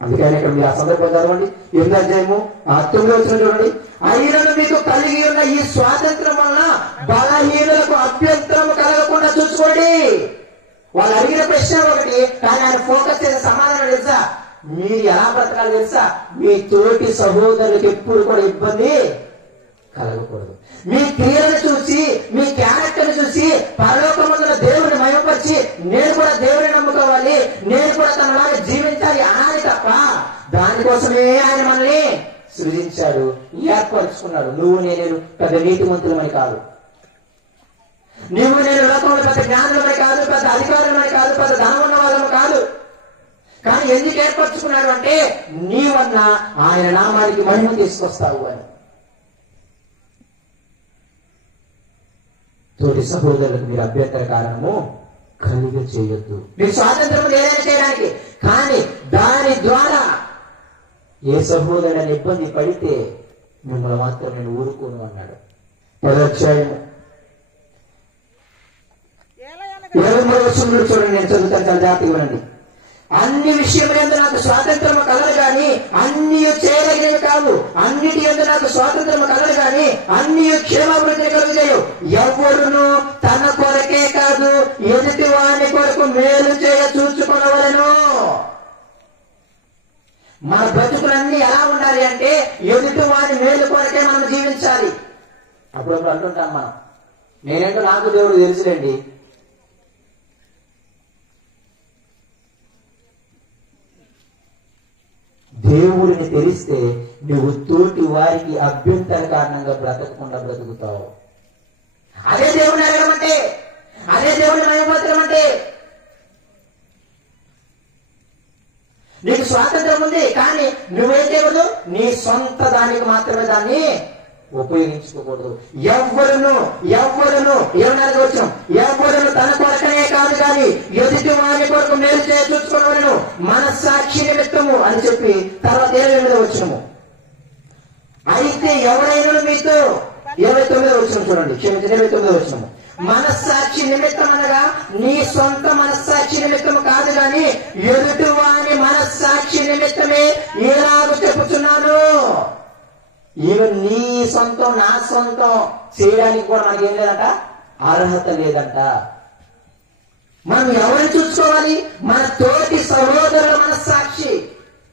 అందుకని ఇక్కడ మీరు ఆ సందర్భం చదవండి. 8వ అధ్యాయము 9వ వచనం చూడండి. అయినను మీకు కలిగి ఉన్న ఈ స్వాతంత్రం వలన బలహీనులకు అభ్యంతరం కలగకుండా చూసుకోండి. వాళ్ళు అడిగిన ప్రశ్న ఒకటి, కానీ ఆయన ఫోకస్ చేసే సమాధానం తెలుసా? మీరు ఎలా బ్రతకాలి తెలుసా? మీ తోటి సహోదరులకు ఎప్పుడు కూడా ఇబ్బంది కలగకూడదు. మీ క్రియలను చూసి, మీ క్యారెక్టర్ చూసి పరలోకమందున దేవుని మహిమపరిచి నేను కూడా దేవుని నమ్ముకోవాలి, నేను కూడా తనలాగా జీవించాలి అనాలి తప్ప, దానికోసమే ఆయన మనల్ని సృజించాడు, ఏర్పరుచుకున్నాడు. నువ్వు నేను పెద్ద నీతిమంతులమని కాదు, నువ్వు నేను లోకంలో పెద్ద జ్ఞానులమని కాదు, పెద్ద అధికారులమని కాదు, పెద్ద ధనం ఉన్న వాళ్ళము కాదు. కానీ ఎందుకు ఏర్పరచుకున్నాడు అంటే నీవన్నా ఆయన నామానికి మహిమ తీసుకొస్తావు అని. తోటి సహోదరులకు మీరు అభ్యంతర కారణము కలిగ చేయొద్దు. మీరు స్వాతంత్రం ఏదైనా చేయడానికి, కానీ దాని ద్వారా ఏ సహోదరుని ఇబ్బంది పడితే మిమ్మల్ని మాత్రం నేను ఊరుకోను అన్నాడు. 10వ అధ్యాయం 23వ వచనం చూడండి. నేను చదువుతాను, చాలా జాగ్రత్తగా వినండి. అన్ని విషయములందు నాకు స్వాతంత్రము కలదు కానీ అన్ని చేయదగినవి కావు, అన్నిటి యందు నాకు స్వాతంత్రము కలదు కానీ అన్ని క్షేమాభివృద్ధిని కలుగజేయు. ఎవరును తన కొరకే కాదు ఎదుటి వాని కొరకు మేలు చేయ చూచుకొనవలెను. మన బ్రతుకులన్నీ ఎలా ఉండాలి అంటే ఎదుటి వాని మేలు కొరకే మనం జీవించాలి. అప్పుడప్పుడు అంటుంటాం మనం, నేనేంటో నాకు దేవుడు తెలుసులేండి. దేవుడిని తెలిస్తే నువ్వు తోటి వారికి అభ్యంతర కారణంగా బ్రతకకుండా బ్రతుకుతావు. అదే దేవుని అడగమంటే, అదే దేవుని మహిమపరచడం అంటే. నీకు స్వాతంత్రం ఉంది, కానీ నువ్వేం చేయవద్దు, నీ సొంత దానికి మాత్రమే దాన్ని ఉపయోగించుకోకూడదు. ఎవ్వరును ఏమన్నారు వచ్చిన ఎవ్వరును తన కొరకనే కాదు కానీ ఎదుటి వారి కొరకు మేలు చేయ చూసుకున్నవారు మనస్సాక్షి నిమిత్తము అని చెప్పి తర్వాత 29వ వచనము, అయితే ఎవరైనా మీతో 29వ వచనం చూడండి, క్షమించండి 29వ వచనము, మనస్సాక్షి నిమిత్తం అనగా నీ సొంత మనస్సాక్షి నిమిత్తము కాదు గాని ఎదుటి వాని మనస్సాక్షి నిమిత్తమే ఎలాగో చెప్పుచున్నాను. ఈవెన్ నీ సొంతం నా సొంతం చేయడానికి కూడా మనకేం లేదంట, అర్హత లేదంట. మనం ఎవరిని చూసుకోవాలి? మన తోటి సహోదరుల మనస్సాక్షి.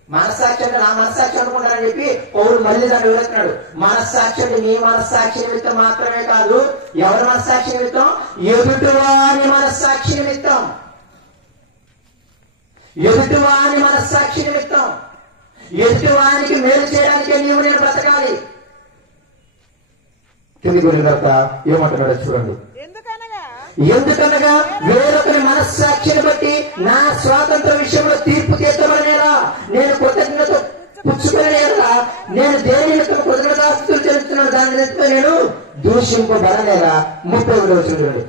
మనస్సాక్షి అంటే నా మనస్సాక్షి అనుకుంటారని చెప్పి పౌరుడు మళ్ళీ దాన్ని వివరిస్తున్నాడు. మనస్సాక్షి అంటే నీ మనస్సాక్షి నిమిత్తం మాత్రమే కాదు, ఎవరి మనస్సాక్షి నిమిత్తం? ఎదుటివాని మనస్సాక్షి నిమిత్తం. ఎదుటివాని మనస్సాక్షి నిమిత్తం. ఎదుటివానికి మేలు చేయడానికే నీవు నేను బ్రతకాలి. కిందికి వెళ్ళిన తర్వాత ఏమంటున్నాడో చూడండి. ఎందుకనగా వేరొకరి మనస్సాక్షిని బట్టి నా స్వాతంత్ర విషయంలో తీర్పు తీర్చబడనేలా, నేను కృతజ్ఞత పుచ్చుకునేలా, నేను దేని నిమిత్తం కృతజ్ఞతాస్తుతులు చెల్లిస్తున్నాను, దాని నిమిత్తం నేను దూషింపబడనేలా. 30వ వచనం చూడండి.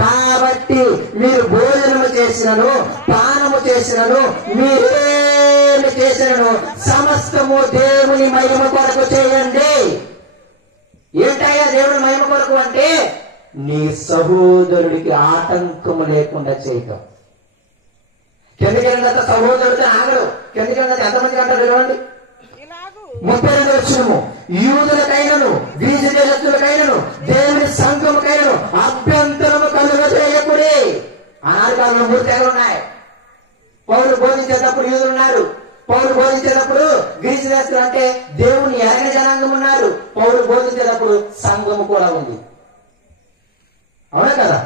కాబట్టి మీరు భోజనము చేసినను పానము చేసినను మీరేమి చేసినను సమస్తము దేవుని మహిమ కొరకు చేయండి. ఏంటయ్యా దేవుని మహిమ కొరకు అంటే నీ సహోదరుడికి ఆటంకము లేకుండా చేయటం. కిందకెళ్ళినంత సహోదరుడితో ఆగడు. కిందకెళ్ళినంత ఎంతమంది అంటారు చూడండి. 32వ వచనము, యూదులకైనను వీధి దేశస్తులకైనను దేవుని సంఘముకైనను అభ్యంతరము కలుగజేయకుడి. ఆనాడు కాలంలో 3 తెగలు ఉన్నాయి. పౌలు బోధించేటప్పుడు యూదులు ఉన్నారు, పౌలు బోధించేటప్పుడు గ్రీసు దేశస్తులు అంటే దేవుని ఎరగని జనాంగం ఉన్నారు, పౌలు బోధించేటప్పుడు సంఘము కూడా ఉంది. అవునా కదా?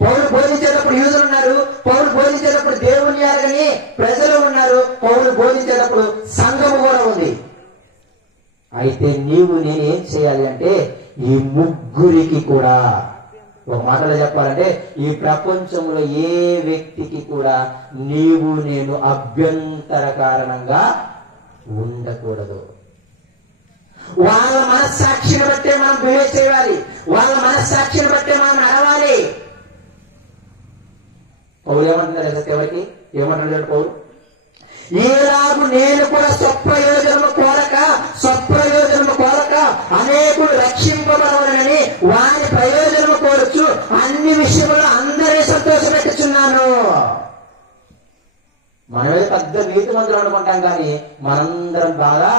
పౌలు బోధించేటప్పుడు యూదులు ఉన్నారు, పౌలు బోధించేటప్పుడు దేవుని ఎరగని ప్రజలు ఉన్నారు, పౌలు బోధించేటప్పుడు సంఘము కూడా ఉంది. అయితే నీవు నేనేం చేయాలి అంటే ఈ ముగ్గురికి కూడా, ఒక మాటలో చెప్పాలంటే ఈ ప్రపంచంలో ఏ వ్యక్తికి కూడా నీవు నేను అభ్యంతర కారణంగా ఉండకూడదు. వాళ్ళ మనస్సాక్షిని బట్టే మనం బిహేవ్ చేయాలి, వాళ్ళ మనస్సాక్షిని బట్టే మనం నడవాలి. పౌలు ఏమంటున్నారు ఎవరికి? ఏమంటున్నాడు పౌలు? ఈలాగు నేను కూడా స్వప్రయోజనము కోరక అనేకులు రక్షింపబడవలనని వారి ప్రయోజనము కోరచ్చు అన్ని విషయంలో అందరినీ సంతోషపెట్టుచున్నాను. మనమే పెద్ద నీతి మంత్రులు అనుకుంటాం కానీ మనందరం బాగా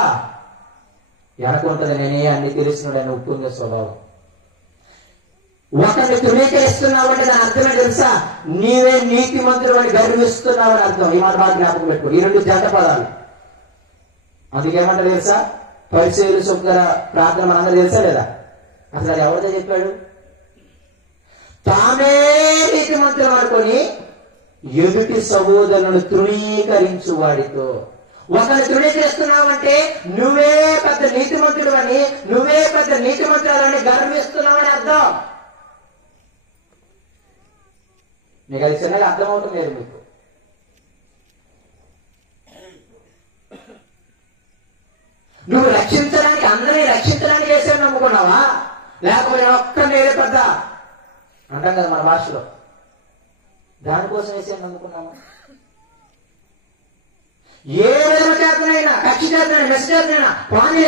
ఎనకుంటుంది నేనే అన్ని తెలుస్తున్నాడు అని ఉప్పుందే స్వభావం. ఒకరిని తృణీకరిస్తున్నావు అంటే దాని అర్థమే తెలుసా? నీవే నీతి మంత్రులు అని గర్విస్తున్నావు అని అర్థం. ఈ మాట బాగా జ్ఞాపకం పెట్టుకో. ఈ 2 జంట పదాలు. అందుకేమంటారు తెలుసా? పరిచయులు శుభ్ర ప్రార్థన మనందరూ తెలుసా లేదా? అసలు అది ఎవరితో చెప్పాడు? తామే నీతి మంత్రులు అనుకొని ఎదుటి సహోదరులను తృణీకరించు వాడితో. ఒకరిని తృణీకరిస్తున్నావంటే నువ్వే పెద్ద నీతిమంతుడు అని, నువ్వే పెద్ద నీతిమంతురాలని గర్విస్తున్నావని అర్థం. మీకు అది చిన్నగా అర్థమవుతుంది లేదు మీకు. నువ్వు రక్షించడానికి, అందరినీ రక్షించడానికి వేసాను నమ్ముకున్నావా? లేకపోతే ఒక్కరిని ఏదే పెద్ద అంటాం కదా మన భాషలో, దానికోసం వేసాను నమ్ముకున్నావా? ఏ విధమ చేతనైనా, కక్ష చేతనైనా, మెస్ చేతనైనా పోనీ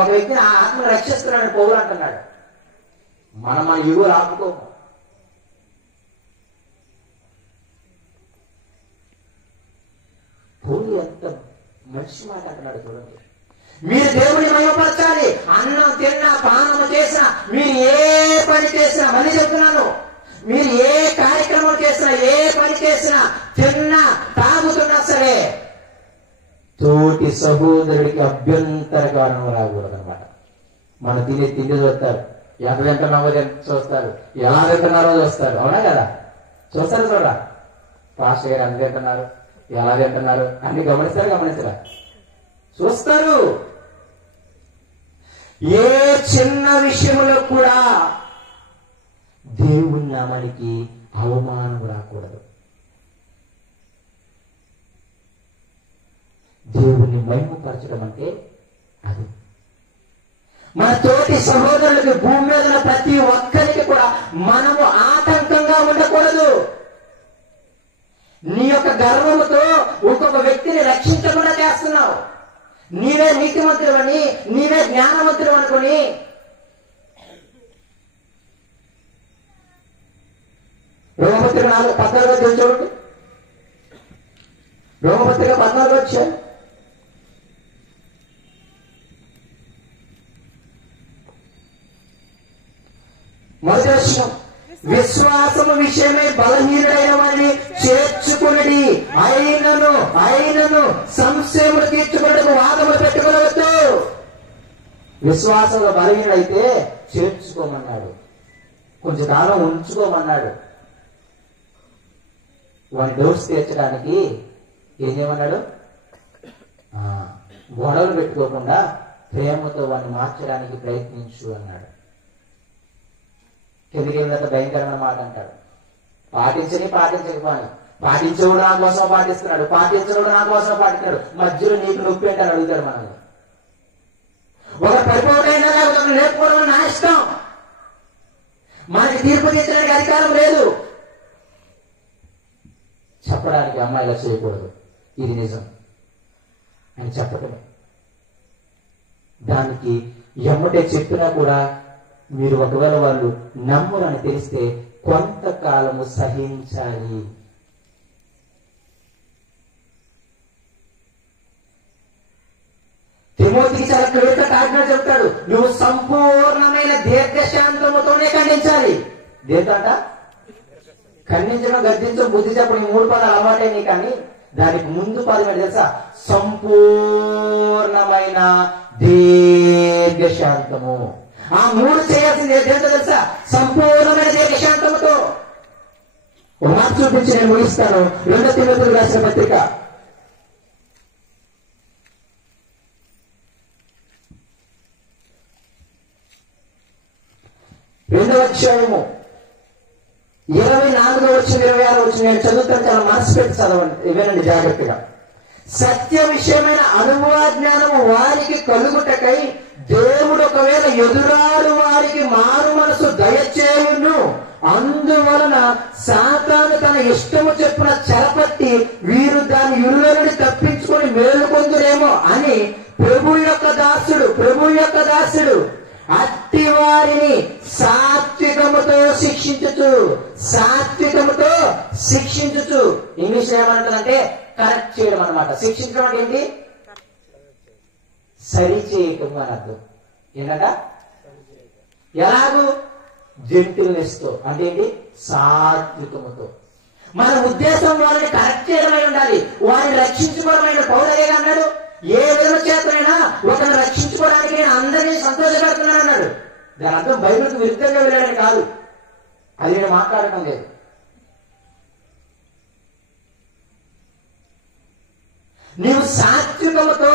ఒక వ్యక్తిని ఆ ఆత్మను రక్షిస్తున్నాడు పౌలు అంటున్నాడు. మనం మన యుగులు ఆపుకోము. పౌలు ఎంత మనిషి మాట అంటున్నాడు చూడండి. మీరు దేవుని మహిమపరచాలి. అన్నం తిన్నా, పానము చేసినా, మీరు ఏ పని చేసినా, మళ్ళీ చెప్తున్నాను, మీరు ఏ కార్యక్రమం చేసినా, ఏ పని చేసినా, తిన్నా తాగుతున్నా సరే తోటి సహోదరుడికి అభ్యంతర కారణం రాకూడదు అనమాట. మనం తిండి చూస్తారు, ఎంత తింటున్నామో చూస్తారు, ఎలా తింటున్నారో చూస్తారు. అవునా కదా? చూస్తారు చూడరా? పాస్టర్ గారు ఎంత తింటున్నారు, ఎలా తింటున్నారు అన్ని గమనించరా? చూస్తారు. ఏ చిన్న విషయంలో కూడా దేవుని నామానికి అవమానం రాకూడదు. దేవుణ్ణి మహిమపరచడం అంటే మన తోటి సహోదరులకి, భూమి మీద ఉన్న ప్రతి ఒక్కరికి కూడా మనము ఆటంకంగా ఉండకూడదు. నీ యొక్క గర్వముతో ఇంకొక వ్యక్తిని రక్షించకుండా చేస్తున్నావు. నీవే నీతిమంతుడని, నీవే జ్ఞానవంతుడు అనుకుని రోమపత్రిక 14 చూడండి. రోమపత్రిక 14 వచ్చాయి. మొదటి వచనం, విశ్వాసము విషయమై బలహీనుడైన వారిని చేర్చుకునడి, అయినను సంశయములు తీర్చుకున్నకు వాదములు పెట్టుకోవద్దు. విశ్వాసంలో బలహీనుడైతే చేర్చుకోమన్నాడు, కొంచెంకాలం ఉంచుకోమన్నాడు. వాడి డౌట్స్ తీర్చడానికి ఏం చేయమన్నాడు? గొడవలు పెట్టుకోకుండా ప్రేమతో వాడిని మార్చడానికి ప్రయత్నించు అన్నాడు. కిందకేమినంత భయంకరమైన మాట అంటాడు. పాటించకపోని, పాటించేవాడు నా కోసం పాటిస్తున్నాడు, పాటించేవాడు నా కోసం పాటిస్తున్నాడు, మధ్యలో నీకు నొప్పి ఏంటని అడుగుతాడు మనల్ని. ఒక పరిపూర్ణైనా లేకపోతే లేకపోవడం నా ఇష్టం, మనకి తీర్పు తీర్చడానికి అధికారం లేదు చెప్పడానికి అమ్మాయిలా చేయకూడదు, ఇది నిజం అని చెప్పటమే. దానికి ఎమ్మటే చెప్పినా కూడా మీరు ఒకవేళ వాళ్ళు నమ్మురని తెలిస్తే కొంతకాలము సహించాలి. తిమోతికి చాలా క్లియర్గా కాకినా చెప్తాడు, నువ్వు సంపూర్ణమైన దీర్ఘశాంతముతోనే ఖండించాలి. దేంతంట? ఖండించడం, గద్దించడం, బుద్ధి చెప్పడం, 3 పదాలు అలవాటైనాయి. కానీ దానికి ముందు పదం ఏంటి తెలుసా? సంపూర్ణమైన దీర్ఘశాంతము. ఆ 3 చేయాల్సింది ఏంటో తెలుసా? సంపూర్ణమైన దీర్ఘశాంతముతో. ఒక మాట చూపించి నేను ముగిస్తాను. 2 తిమోతికి రాసిన పత్రిక 2వ అధ్యాయము 24వ వచనం 26వ వచనం నేను చదువుతాను, చాలా మనసు పెట్టి చదవండి, వినండి జాగ్రత్తగా. సత్య విషయమైన అనుభవ జ్ఞానము వారికి కలుగుటకై దేవుడు ఒకవేళ ఎదురాడు వారికి మారు మనసు దయచేయును, అందువలన సాతాను తన ఇష్టము చెప్పున చెరపట్టి వీరు దాని ఇరుల నుండి తప్పించుకొని మేలుకొందురేమో అని ప్రభు యొక్క దాసుడు అట్టి వారిని సాత్వికముతో శిక్షించుచు ఇంగ్లీష్ ఏమంటుందంటే కరెక్ట్ చేయడం అన్నమాట. శిక్షించడం అంటే ఏంటి? సరిచేయటం అని అర్థం. ఏంటంట? ఎలాగూ జెంటిల్నెస్ తో, అంటే ఏంటి? సాత్వికముతో. మన ఉద్దేశం వాళ్ళని కరెక్ట్ చేయడమై ఉండాలి, వారిని రక్షించుకోవడమైన. పౌలయ్య అన్నాడు, ఏ విధంగా చేతనైనా ఒకరిని రక్షించుకోవడానికి నేను అందరినీ సంతోషపెడుతున్నాను అన్నాడు. దాని అర్థం బైబిల్కి విరుద్ధంగా వెళ్ళాడని కాదు, అది నేను మాట్లాడటం లేదు. నీవు సాత్వికముతో,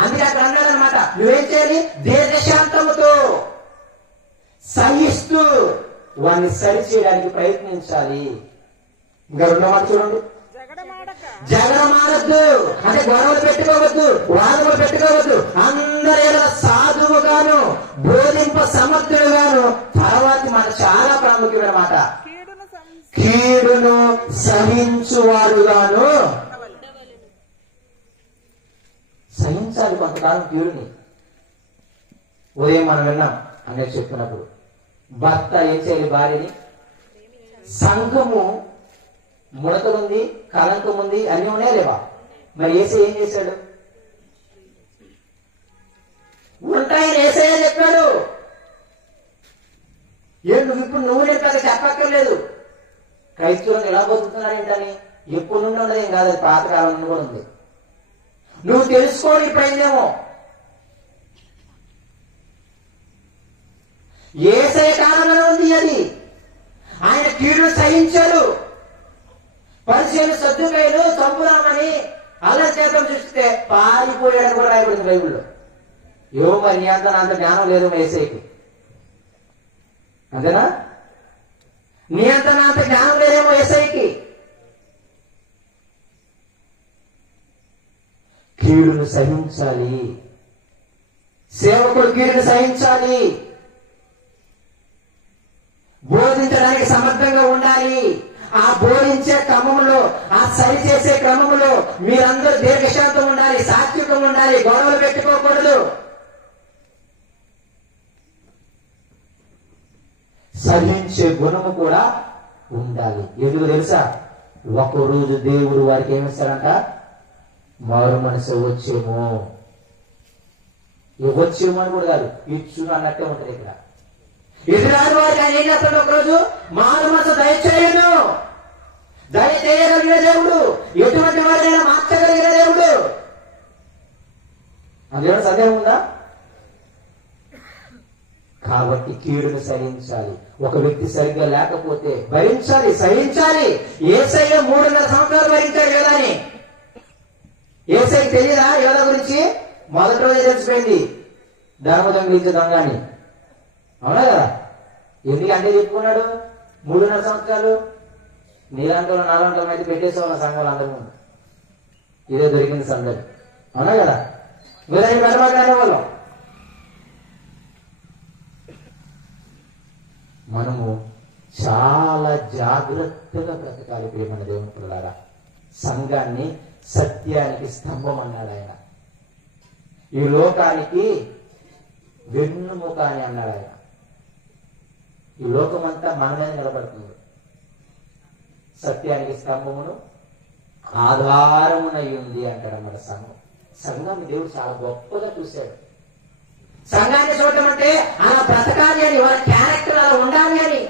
అందుకే అక్కడ అన్నాడనమాట, నువ్వేం చేయాలి? దీర్ఘశాంతముతో సహిస్తూ వారిని సరి చేయడానికి ప్రయత్నించాలి. ఇంకా 2వ మాట చూడండి, జగడమాడద్దు, అంటే గొడవలు పెట్టుకోవద్దు, వాదములు పెట్టుకోవద్దు, అందరూ సాధువుగాను బోధింప సమర్థుడుగాను. తర్వాత మాట చాలా ప్రాముఖ్యమైన మాట, కీడును సహించువారుగాను. సహించాలి కొంతకాలం కీడుని. ఉదయం మనం విన్నాం అనేది చెప్పినప్పుడు, భర్త ఏం చేయాలి? భార్యని. సంఘము ముడతలుంది, కలంకం ఉంది, అన్ని ఉన్నాయా లేవా? మరి యేసు ఏం చేశాడు? ఉంటాయని యేసయ్య చెప్పాడు. ఇప్పుడు నువ్వు చెప్పాక చెప్పక్కర్లేదు. క్రైస్తవులను ఎలా బతుకుతున్నారు ఏంటని ఎప్పుడు నుండి ఉండదు, ఏం కాదు, అది పాతకాలం నుండి కూడా ఉంది. నువ్వు తెలుసుకోని ఇప్పుడైందేమో. యేసయ్య కాలంలో ఉంది అది. ఆయన కీడును సహించాడు. పరిచయం సద్దుకైలు చంపుదామని అల్లరి చేతం చూస్తే పారిపోయాడని కూడా రాయబడింది బైబిల్లో. మరి నీ అంత జ్ఞానం లేదు యేసయ్యకి, అంతేనా? నీ అంత జ్ఞానం లేదేమో యేసయ్యకి. కీడును సహించాలి. సేవకుడు కీడును సహించాలి, బోధించడానికి సమర్థంగా ఉండాలి. ఆ బోధించే క్రమంలో, ఆ సరి చేసే క్రమంలో మీరందరూ దీర్ఘశాంతం ఉండాలి, సాత్వికం ఉండాలి, గొడవలు పెట్టుకోకూడదు. సహించే గుణము కూడా ఉండాలి. ఎందుకు తెలుసా? ఒక రోజు దేవుడు వారికి ఏమిస్తాడంట? మారు మనసు వచ్చేమో, ఇవ్వచ్చేమో అని కూడా కాదు, ఇచ్చును అన్నట్టే ఉంటుంది. ఇక్కడ ఎదురాడు వారికి ఆయన ఏం చేస్తాడు? ఒకరోజు మారు మనసు దయచేయను. దయచేయగలిగిన దేవుడు, ఎటువంటి వారినైనా మార్చగలిగిన దేవుడు. అందులో సందేహం ఉందా? కాబట్టి కీడును సహించాలి. ఒక వ్యక్తి సరిగ్గా లేకపోతే భరించాలి, సహించాలి. యేసయ్య 3.5 సంవత్సరాలు భరించాడు యోధాని. యేసయ్యకి తెలియదా యోధ గురించి? మొదటి రోజే తెలిసిపోయింది, ధర్మ దొంగిలించే దొంగ అని. అవునా కదా? ఎందుకంటే చెప్పుకున్నాడు 3.5 సంవత్సరాలు. నీలాంటి నాలుగు అయితే పెట్టేసేవాళ్ళ సంఘాలు అందరి ముందు. ఇదే దొరికింది సందడి. అవునా కదా? మీరు పెట్టబడ్డానే వాళ్ళం. మనము చాలా జాగ్రత్తగా బ్రతకాలి ప్రియమైన దేవుని పిల్లలారా. సంఘాన్ని సత్యానికి స్తంభం అన్నాడు ఆయన. ఈ లోకానికి వెన్నుముక అని అన్నాడు ఆయన. ఈ లోకమంతా మన మీద నిలబడుతుంది. సత్యానికి స్తంభమును ఆధారమునై ఉంది అంటాడు అన్నమాట సంఘం. సంఘాన్ని దేవుడు చాలా గొప్పగా చూశాడు. సంఘాన్ని చూడటం అంటే అలా బ్రతకాలి అని, వాళ్ళ క్యారెక్టర్ అలా ఉండాలి అని.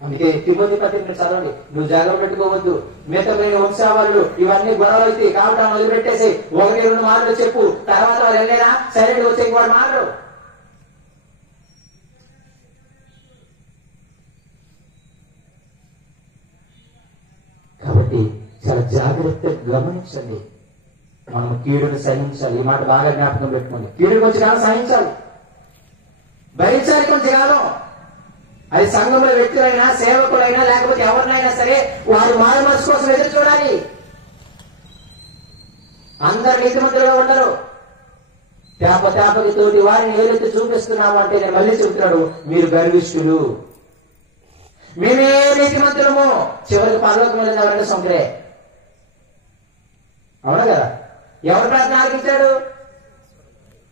అందుకే తిమోతి పత్రిక చదవండి. నువ్వు జాగ్రత్త పెట్టుకోవద్దు, మిగతా లేని వంశావాళ్ళు ఇవన్నీ గొడవలు అయితే కాబట్టి వదిలిపెట్టేసి 1-2 మాటలు చెప్పు, తర్వాత వాళ్ళు వెళ్ళేనా సైలెంట్ వచ్చే వాడు మాటలు. కాబట్టి చాలా జాగ్రత్తగా గమనించండి. మనం కీడును సహించాలి. ఈ మాట బాగా జ్ఞాపకం పెట్టుకోండి. కీడు కొంచెం కాలం సహించాలి, భరించాలి కొంచెం కాలం. అది సంఘంలో వ్యక్తులైనా, సేవకులైనా, లేకపోతే ఎవరినైనా సరే వారు మారు మనసు కోసం ఎదురు చూడాలి. అందరు నీతిమంతులుగా ఉండరు. తేపకి తోటి వారిని ఏదైతే చూపిస్తున్నాము అంటే నేను మళ్ళీ చెబుతున్నాడు, మీరు గర్విష్ఠులు, మేమే నీతిమంతులము. చివరికి పరలోకం వెళ్ళిన ఎవరైనా సొంతరే. అవునా కదా? ఎవరు ప్రార్థన ఆలకించాడు?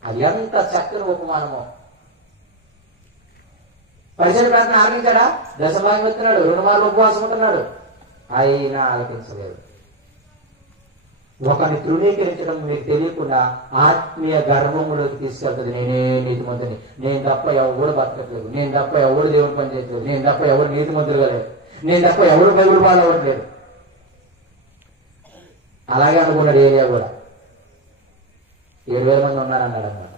అది ఎంత చక్కని ఉపమానమో. పరిచయ ప్రార్థన ఆలకించాడా? దశభాగం ఎత్తున్నాడు, 2 మార్లు ఉపవాసం ఉంటున్నాడు, అయినా ఆలకించలేదు. ఒకరిని తృణీకరించడం మీకు తెలియకుండా ఆత్మీయ గర్భములోకి తీసుకెళ్తుంది. నేనే నీతిమంతుని, నేను తప్ప ఎవరు బతకట్లేదు, నేను తప్ప ఎవరు దేవుని పని చేయట్లేదు, నేను తప్ప ఎవరు నీతిమంతులుగా లేదు, నేను తప్ప ఎవరు బైబిల్ పాలవట్లేదు. అలాగే అనుకున్నాడు ఏరియా కూడా. 7,000 మంది ఉన్నారన్నాడు అన్నమాట.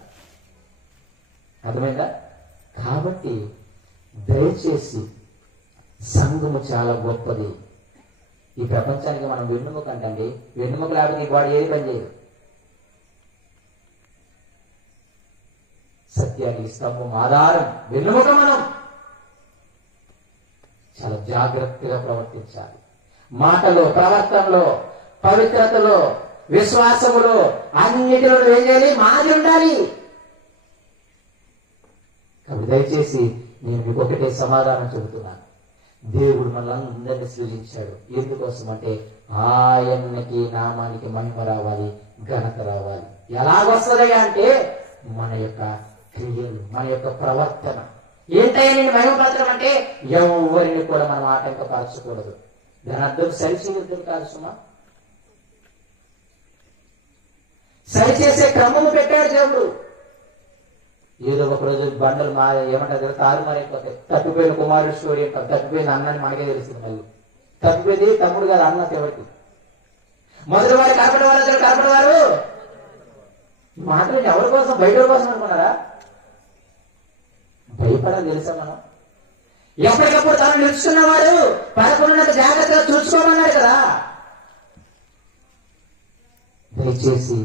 అర్థమైందా? కాబట్టి దయచేసి సంఘము చాలా గొప్పది. ఈ ప్రపంచానికి మనం వెన్నుముక అంటండి. వెన్నుముక లేకపోతే ఈ బాడీ ఏది పని చేయదు. సత్యానికి స్తంభం, ఆధారం, వెన్నుముక. మనం చాలా జాగ్రత్తగా ప్రవర్తించాలి. మాటలో, ప్రవర్తనలో, పవిత్రతలో, విశ్వాసములో, అన్నిటిలో ఏం చేయాలి? మాది ఉండాలి. కాబట్టి దయచేసి నేను మీకు ఒకటే సమాధానం చెబుతున్నాను. దేవుడు మనల్ని అందరినీ సృజించాడు. ఎందుకోసం అంటే ఆయనకి నామానికి మహిమ రావాలి, ఘనత రావాలి. ఎలాగొస్తుంది అంటే మన యొక్క క్రియలు, మన యొక్క ప్రవర్తన. ఏంటయ్యా నేను మహిమపరచడం అంటే ఎవరిని కూడా మనం ఆటంకపరచకూడదు. దాని అర్థం సరిచేయొద్దు కాదు సుమా. సరిచేసే క్రమము పెట్టాడు దేవుడు. ఏదో ఒక రోజు బండలు ఏమంటారు తారుమారైపోతాయి. తప్పిపోయిన కుమారుడు స్టోరీ అంటారు. తప్పిపోయిన అన్నని మనకే తెలుస్తుంది. మళ్ళీ తప్పిపోయింది తమ్ముడు గారు, అన్న చివరికి. మొదటి వారు కనపడేవారు మాత్రం ఎవరి కోసం? బయట కోసం అనుకున్నారా? భయపడాలి తెలుసా మనం. ఎప్పటికప్పుడు తను నిలుచుకున్నవాడు పడకుండా జాగ్రత్తగా చూసుకోమన్నాడు కదా. దయచేసి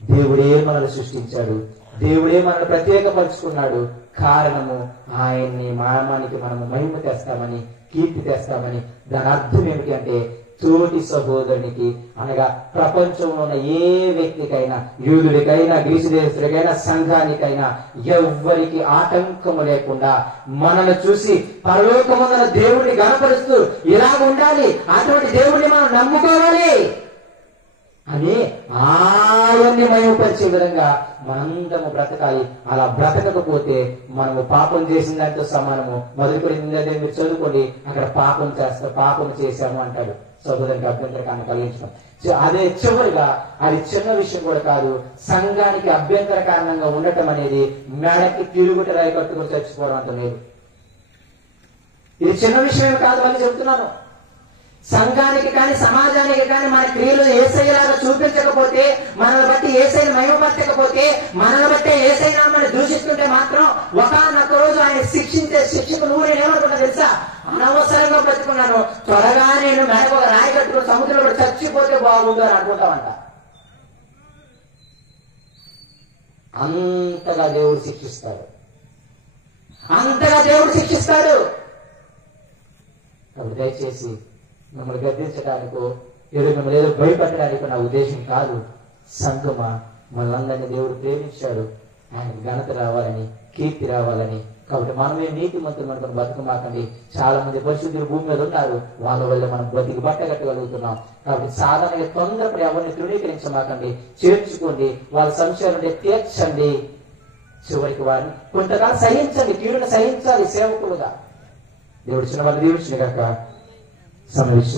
దేవుడే మనల్ని సృష్టించాడు, దేవుడే మనల్ని ప్రత్యేకపరుచుకున్నాడు. కారణము ఆయన్ని నామానికి మనము మహిమ తెస్తామని, కీర్తి తెస్తామని. దాని అర్థం ఏమిటి అంటే తోటి సహోదరునికి అనగా ప్రపంచంలో ఉన్న ఏ వ్యక్తికైనా, యూదుడికైనా, గ్రీసు దేశుడికైనా, సంఘానికైనా ఎవ్వరికి ఆటంకము లేకుండా మనల్ని చూసి పరలోకమున్న దేవుడిని గణపరుస్తూ ఇలా ఉండాలి, అటువంటి దేవుడిని మనం నమ్ముకోవాలి అని ఆయన్ని మహిమపరిచే విధంగా మనందరము బ్రతకాలి. అలా బ్రతకకపోతే మనము పాపం చేసిన దాంతో సమానము. మొదటి మీరు చదువుకోండి, అక్కడ పాపం చేశాము అంటాడు. సహోదరునికి అభ్యంతరకాన్ని కలిగించడం. అదే చివరిగా అది చిన్న విషయం కూడా కాదు, సంఘానికి అభ్యంతర కారణంగా ఉండటం అనేది మేడకి తిరుగుట రాయి కట్టుకుని చచ్చిపోవడం అంత లేదు. ఇది చిన్న విషయం కాదు, మళ్ళీ చెబుతున్నాను. సంఘానికి కానీ సమాజానికి కానీ మన క్రియలు యేసయ్యలాగా చూపించకపోతే, మనల్ని బట్టి యేసయ్యని మహిమపరచకపోతే, మనల్ని బట్టే యేసయ్య నామమును దూషిస్తుంటే మాత్రం ఒకానొక రోజు ఆయన శిక్షించే శిక్షకు నువ్వు నేనేమనుకున్నా తెలుసా? అనవసరంగా బ్రతుకున్నాను, త్వరగా నేను మెడకు ఒక రాయి కట్టుకుని సముద్రంలో చచ్చిపోతే బాగుండు అని అనుకుంటామంట. అంతగా దేవుడు శిక్షిస్తాడు, అంతగా దేవుడు శిక్షిస్తాడు. కాబట్టి దయచేసి మిమ్మల్ని గద్దించడానికో మిమ్మల్ని ఏదో భయపెట్టడానికో నా ఉద్దేశం కాదు. సంఘమా, మనల్ని దేవుడు ప్రేమించాడు, ఆయనకు ఘనత రావాలని, కీర్తి రావాలని. కాబట్టి మనమే నీతి మంత్రులు అనుకుని బతుకమాకండి. చాలా మంది పరిశుద్ధులు భూమి మీద ఉన్నారు, వాళ్ళ వల్ల మనం బతికి బట్టగట్టగలుగుతున్నాం. కాబట్టి సాధారణంగా తొందరపడి ఎవరిని తృణీకరించమాకండి, చేర్చుకోండి, వాళ్ళ సంశయాలు ఉంటే తీర్చండి. చివరికి వారిని కొంతకాలం సహించండి, కీడును సహించాలి సేవకులుగా. దేవుడు చిన్న వాళ్ళు దీవించిన కాక సమీక్ష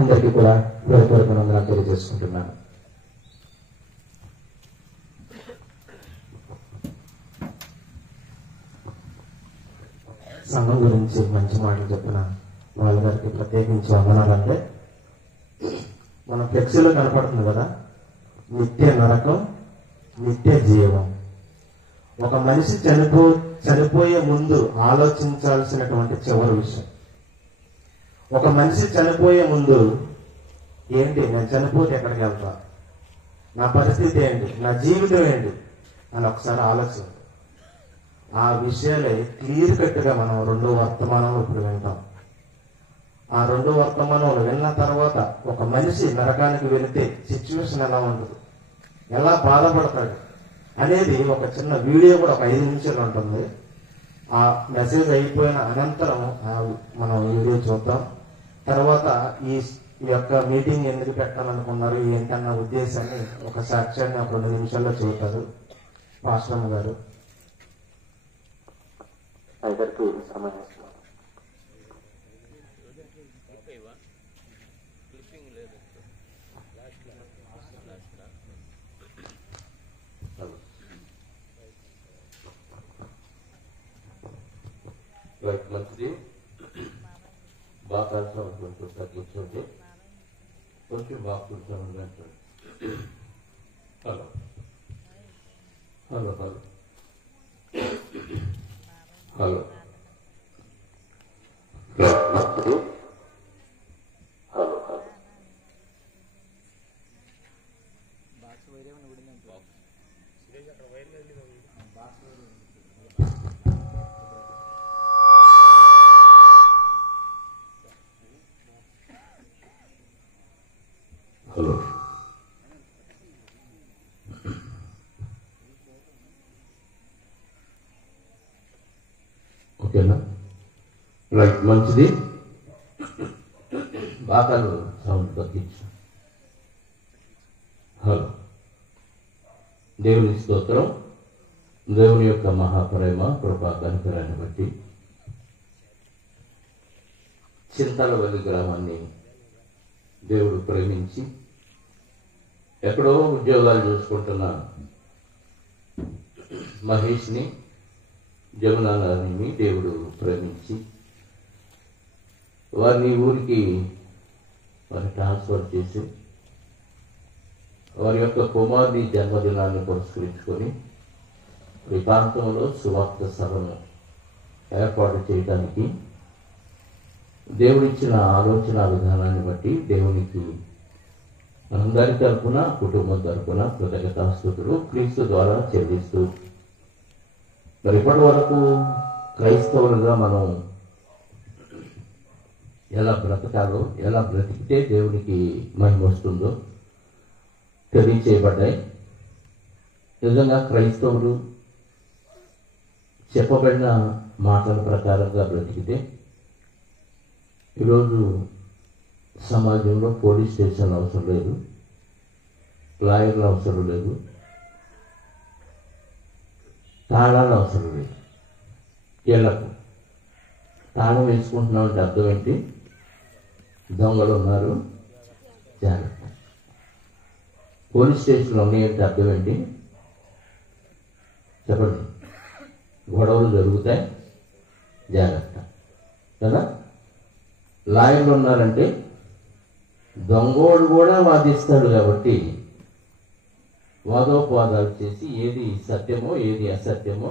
అందరికీ కూడా హృదయపూర్వకంగా తెలియజేసుకుంటున్నాను. సంఘం గురించి మంచి మాటలు చెప్పిన వాళ్ళ గారికి ప్రత్యేకించి వందనాలంటే, మన ఫ్లెక్సీలో కనపడుతుంది కదా, నిత్య నరకం, నిత్య జీవం. ఒక మనిషి చనిపోయే ముందు ఆలోచించాల్సినటువంటి చివరి విషయం. ఒక మనిషి చనిపోయే ముందు ఏంటి, నేను చనిపోతే ఎక్కడికి వెళ్తా, నా పరిస్థితి ఏంటి, నా జీవితం ఏంటి అని ఒకసారి ఆలోచన. ఆ విషయాలే క్లియర్ కట్గా మనం రెండో వర్తమానంలో ఇప్పుడు వింటాం. ఆ రెండో వర్తమానంలో విన్న తర్వాత ఒక మనిషి నరకానికి వెళితే సిచ్యువేషన్ ఎలా ఉంటుంది, ఎలా బాధపడతాడు అనేది ఒక చిన్న వీడియో కూడా ఒక 5 నిమిషాలు ఉంటుంది. ఆ మెసేజ్ అయిపోయిన అనంతరం మనం ఈ వీడియో చూద్దాం. తర్వాత ఈ యొక్క మీటింగ్ ఎందుకు పెట్టాలనుకున్నారు ఏంటన్న ఉద్దేశాన్ని ఒక సాక్ష్యాన్ని ఒక 2 నిమిషాల్లో చెబుతారు పాస్టర్ గారు. అందరికీ సమయం ఇస్తున్నాను. మంచిది, బాగా కలిసి కూర్చోండి, కొంచెం బాగా కూర్చోండి. హలో హలో హలో హలో మంచిది, హలో హలో హలో. ఓకేనా, రైట్, మంచిది, బాగా సౌండ్ తగ్గించు. హలో. దేవుని స్తోత్రం. దేవుని యొక్క మహాప్రేమ కృపా కనికరాన్ని బట్టి చింతలవల్లి గ్రామాన్ని దేవుడు ప్రేమించి ఎక్కడో ఉద్యోగాలు చూసుకుంటున్న మహేష్ని, జమునాని దేవుడు ప్రేమించి వారిని ఊరికి ట్రాన్స్ఫర్ చేసి వారి యొక్క కుమారుని జన్మదినాన్ని పురస్కరించుకొని ఈ ప్రాంతంలో సువార్త సభను ఏర్పాటు చేయడానికి దేవుడిచ్చిన ఆలోచన విధానాన్ని బట్టి దేవునికి అందరి తరపున, కుటుంబం తరపున కృతజ్ఞతాస్తుతులు క్రీస్తు ద్వారా చెల్లిస్తూ, మరి ఇప్పటి వరకు క్రైస్తవులుగా మనం ఎలా బ్రతకాలో, ఎలా బ్రతికితే దేవునికి మహిమ వస్తుందో తెలియచేయబడ్డాయి. నిజంగా క్రైస్తవులు చెప్పబడిన మాటల ప్రకారంగా బ్రతికితే ఈరోజు సమాజంలో పోలీస్ స్టేషన్ అవసరం లేదు, లాయర్లు అవసరం లేదు, తాళాలు అవసరం లేదు. ఇళ్లకు తాళం వేసుకుంటున్నాం అంటే అర్థం ఏంటి? దొంగలు ఉన్నారు, జాగ్రత్త. పోలీస్ స్టేషన్లో ఉన్నాయంటే అర్థం ఏంటి? చెప్పండి. గొడవలు జరుగుతాయి, జాగ్రత్త కదా. లాయర్లు ఉన్నారంటే దొంగోడు కూడా వాదిస్తాడు కాబట్టి వాదోపవాదాలు చేసి ఏది సత్యమో ఏది అసత్యమో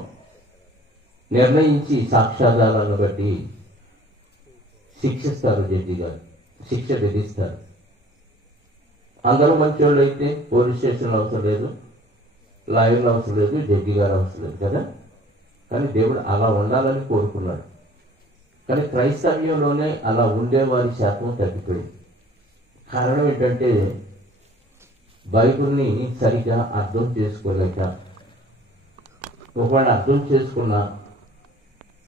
నిర్ణయించి సాక్ష్యాధారాలను బట్టి శిక్షిస్తారు. జడ్జి గారు శిక్ష విధిస్తారు. అందరూ మంచోళ్ళు అయితే పోలీస్ స్టేషన్లో అవసరం లేదు, లాయర్లు అవసరం లేదు, జడ్జి గారు అవసరం లేదు కదా. కానీ దేవుడు అలా ఉండాలని కోరుకున్నాడు. కానీ క్రైస్తవ్యంలోనే అలా ఉండేవారి శాతం తగ్గిపోయింది. కారణం ఏంటంటే బైబిల్ని సరిగా అర్థం చేసుకోలేక, ఒకవేళ అర్థం చేసుకున్న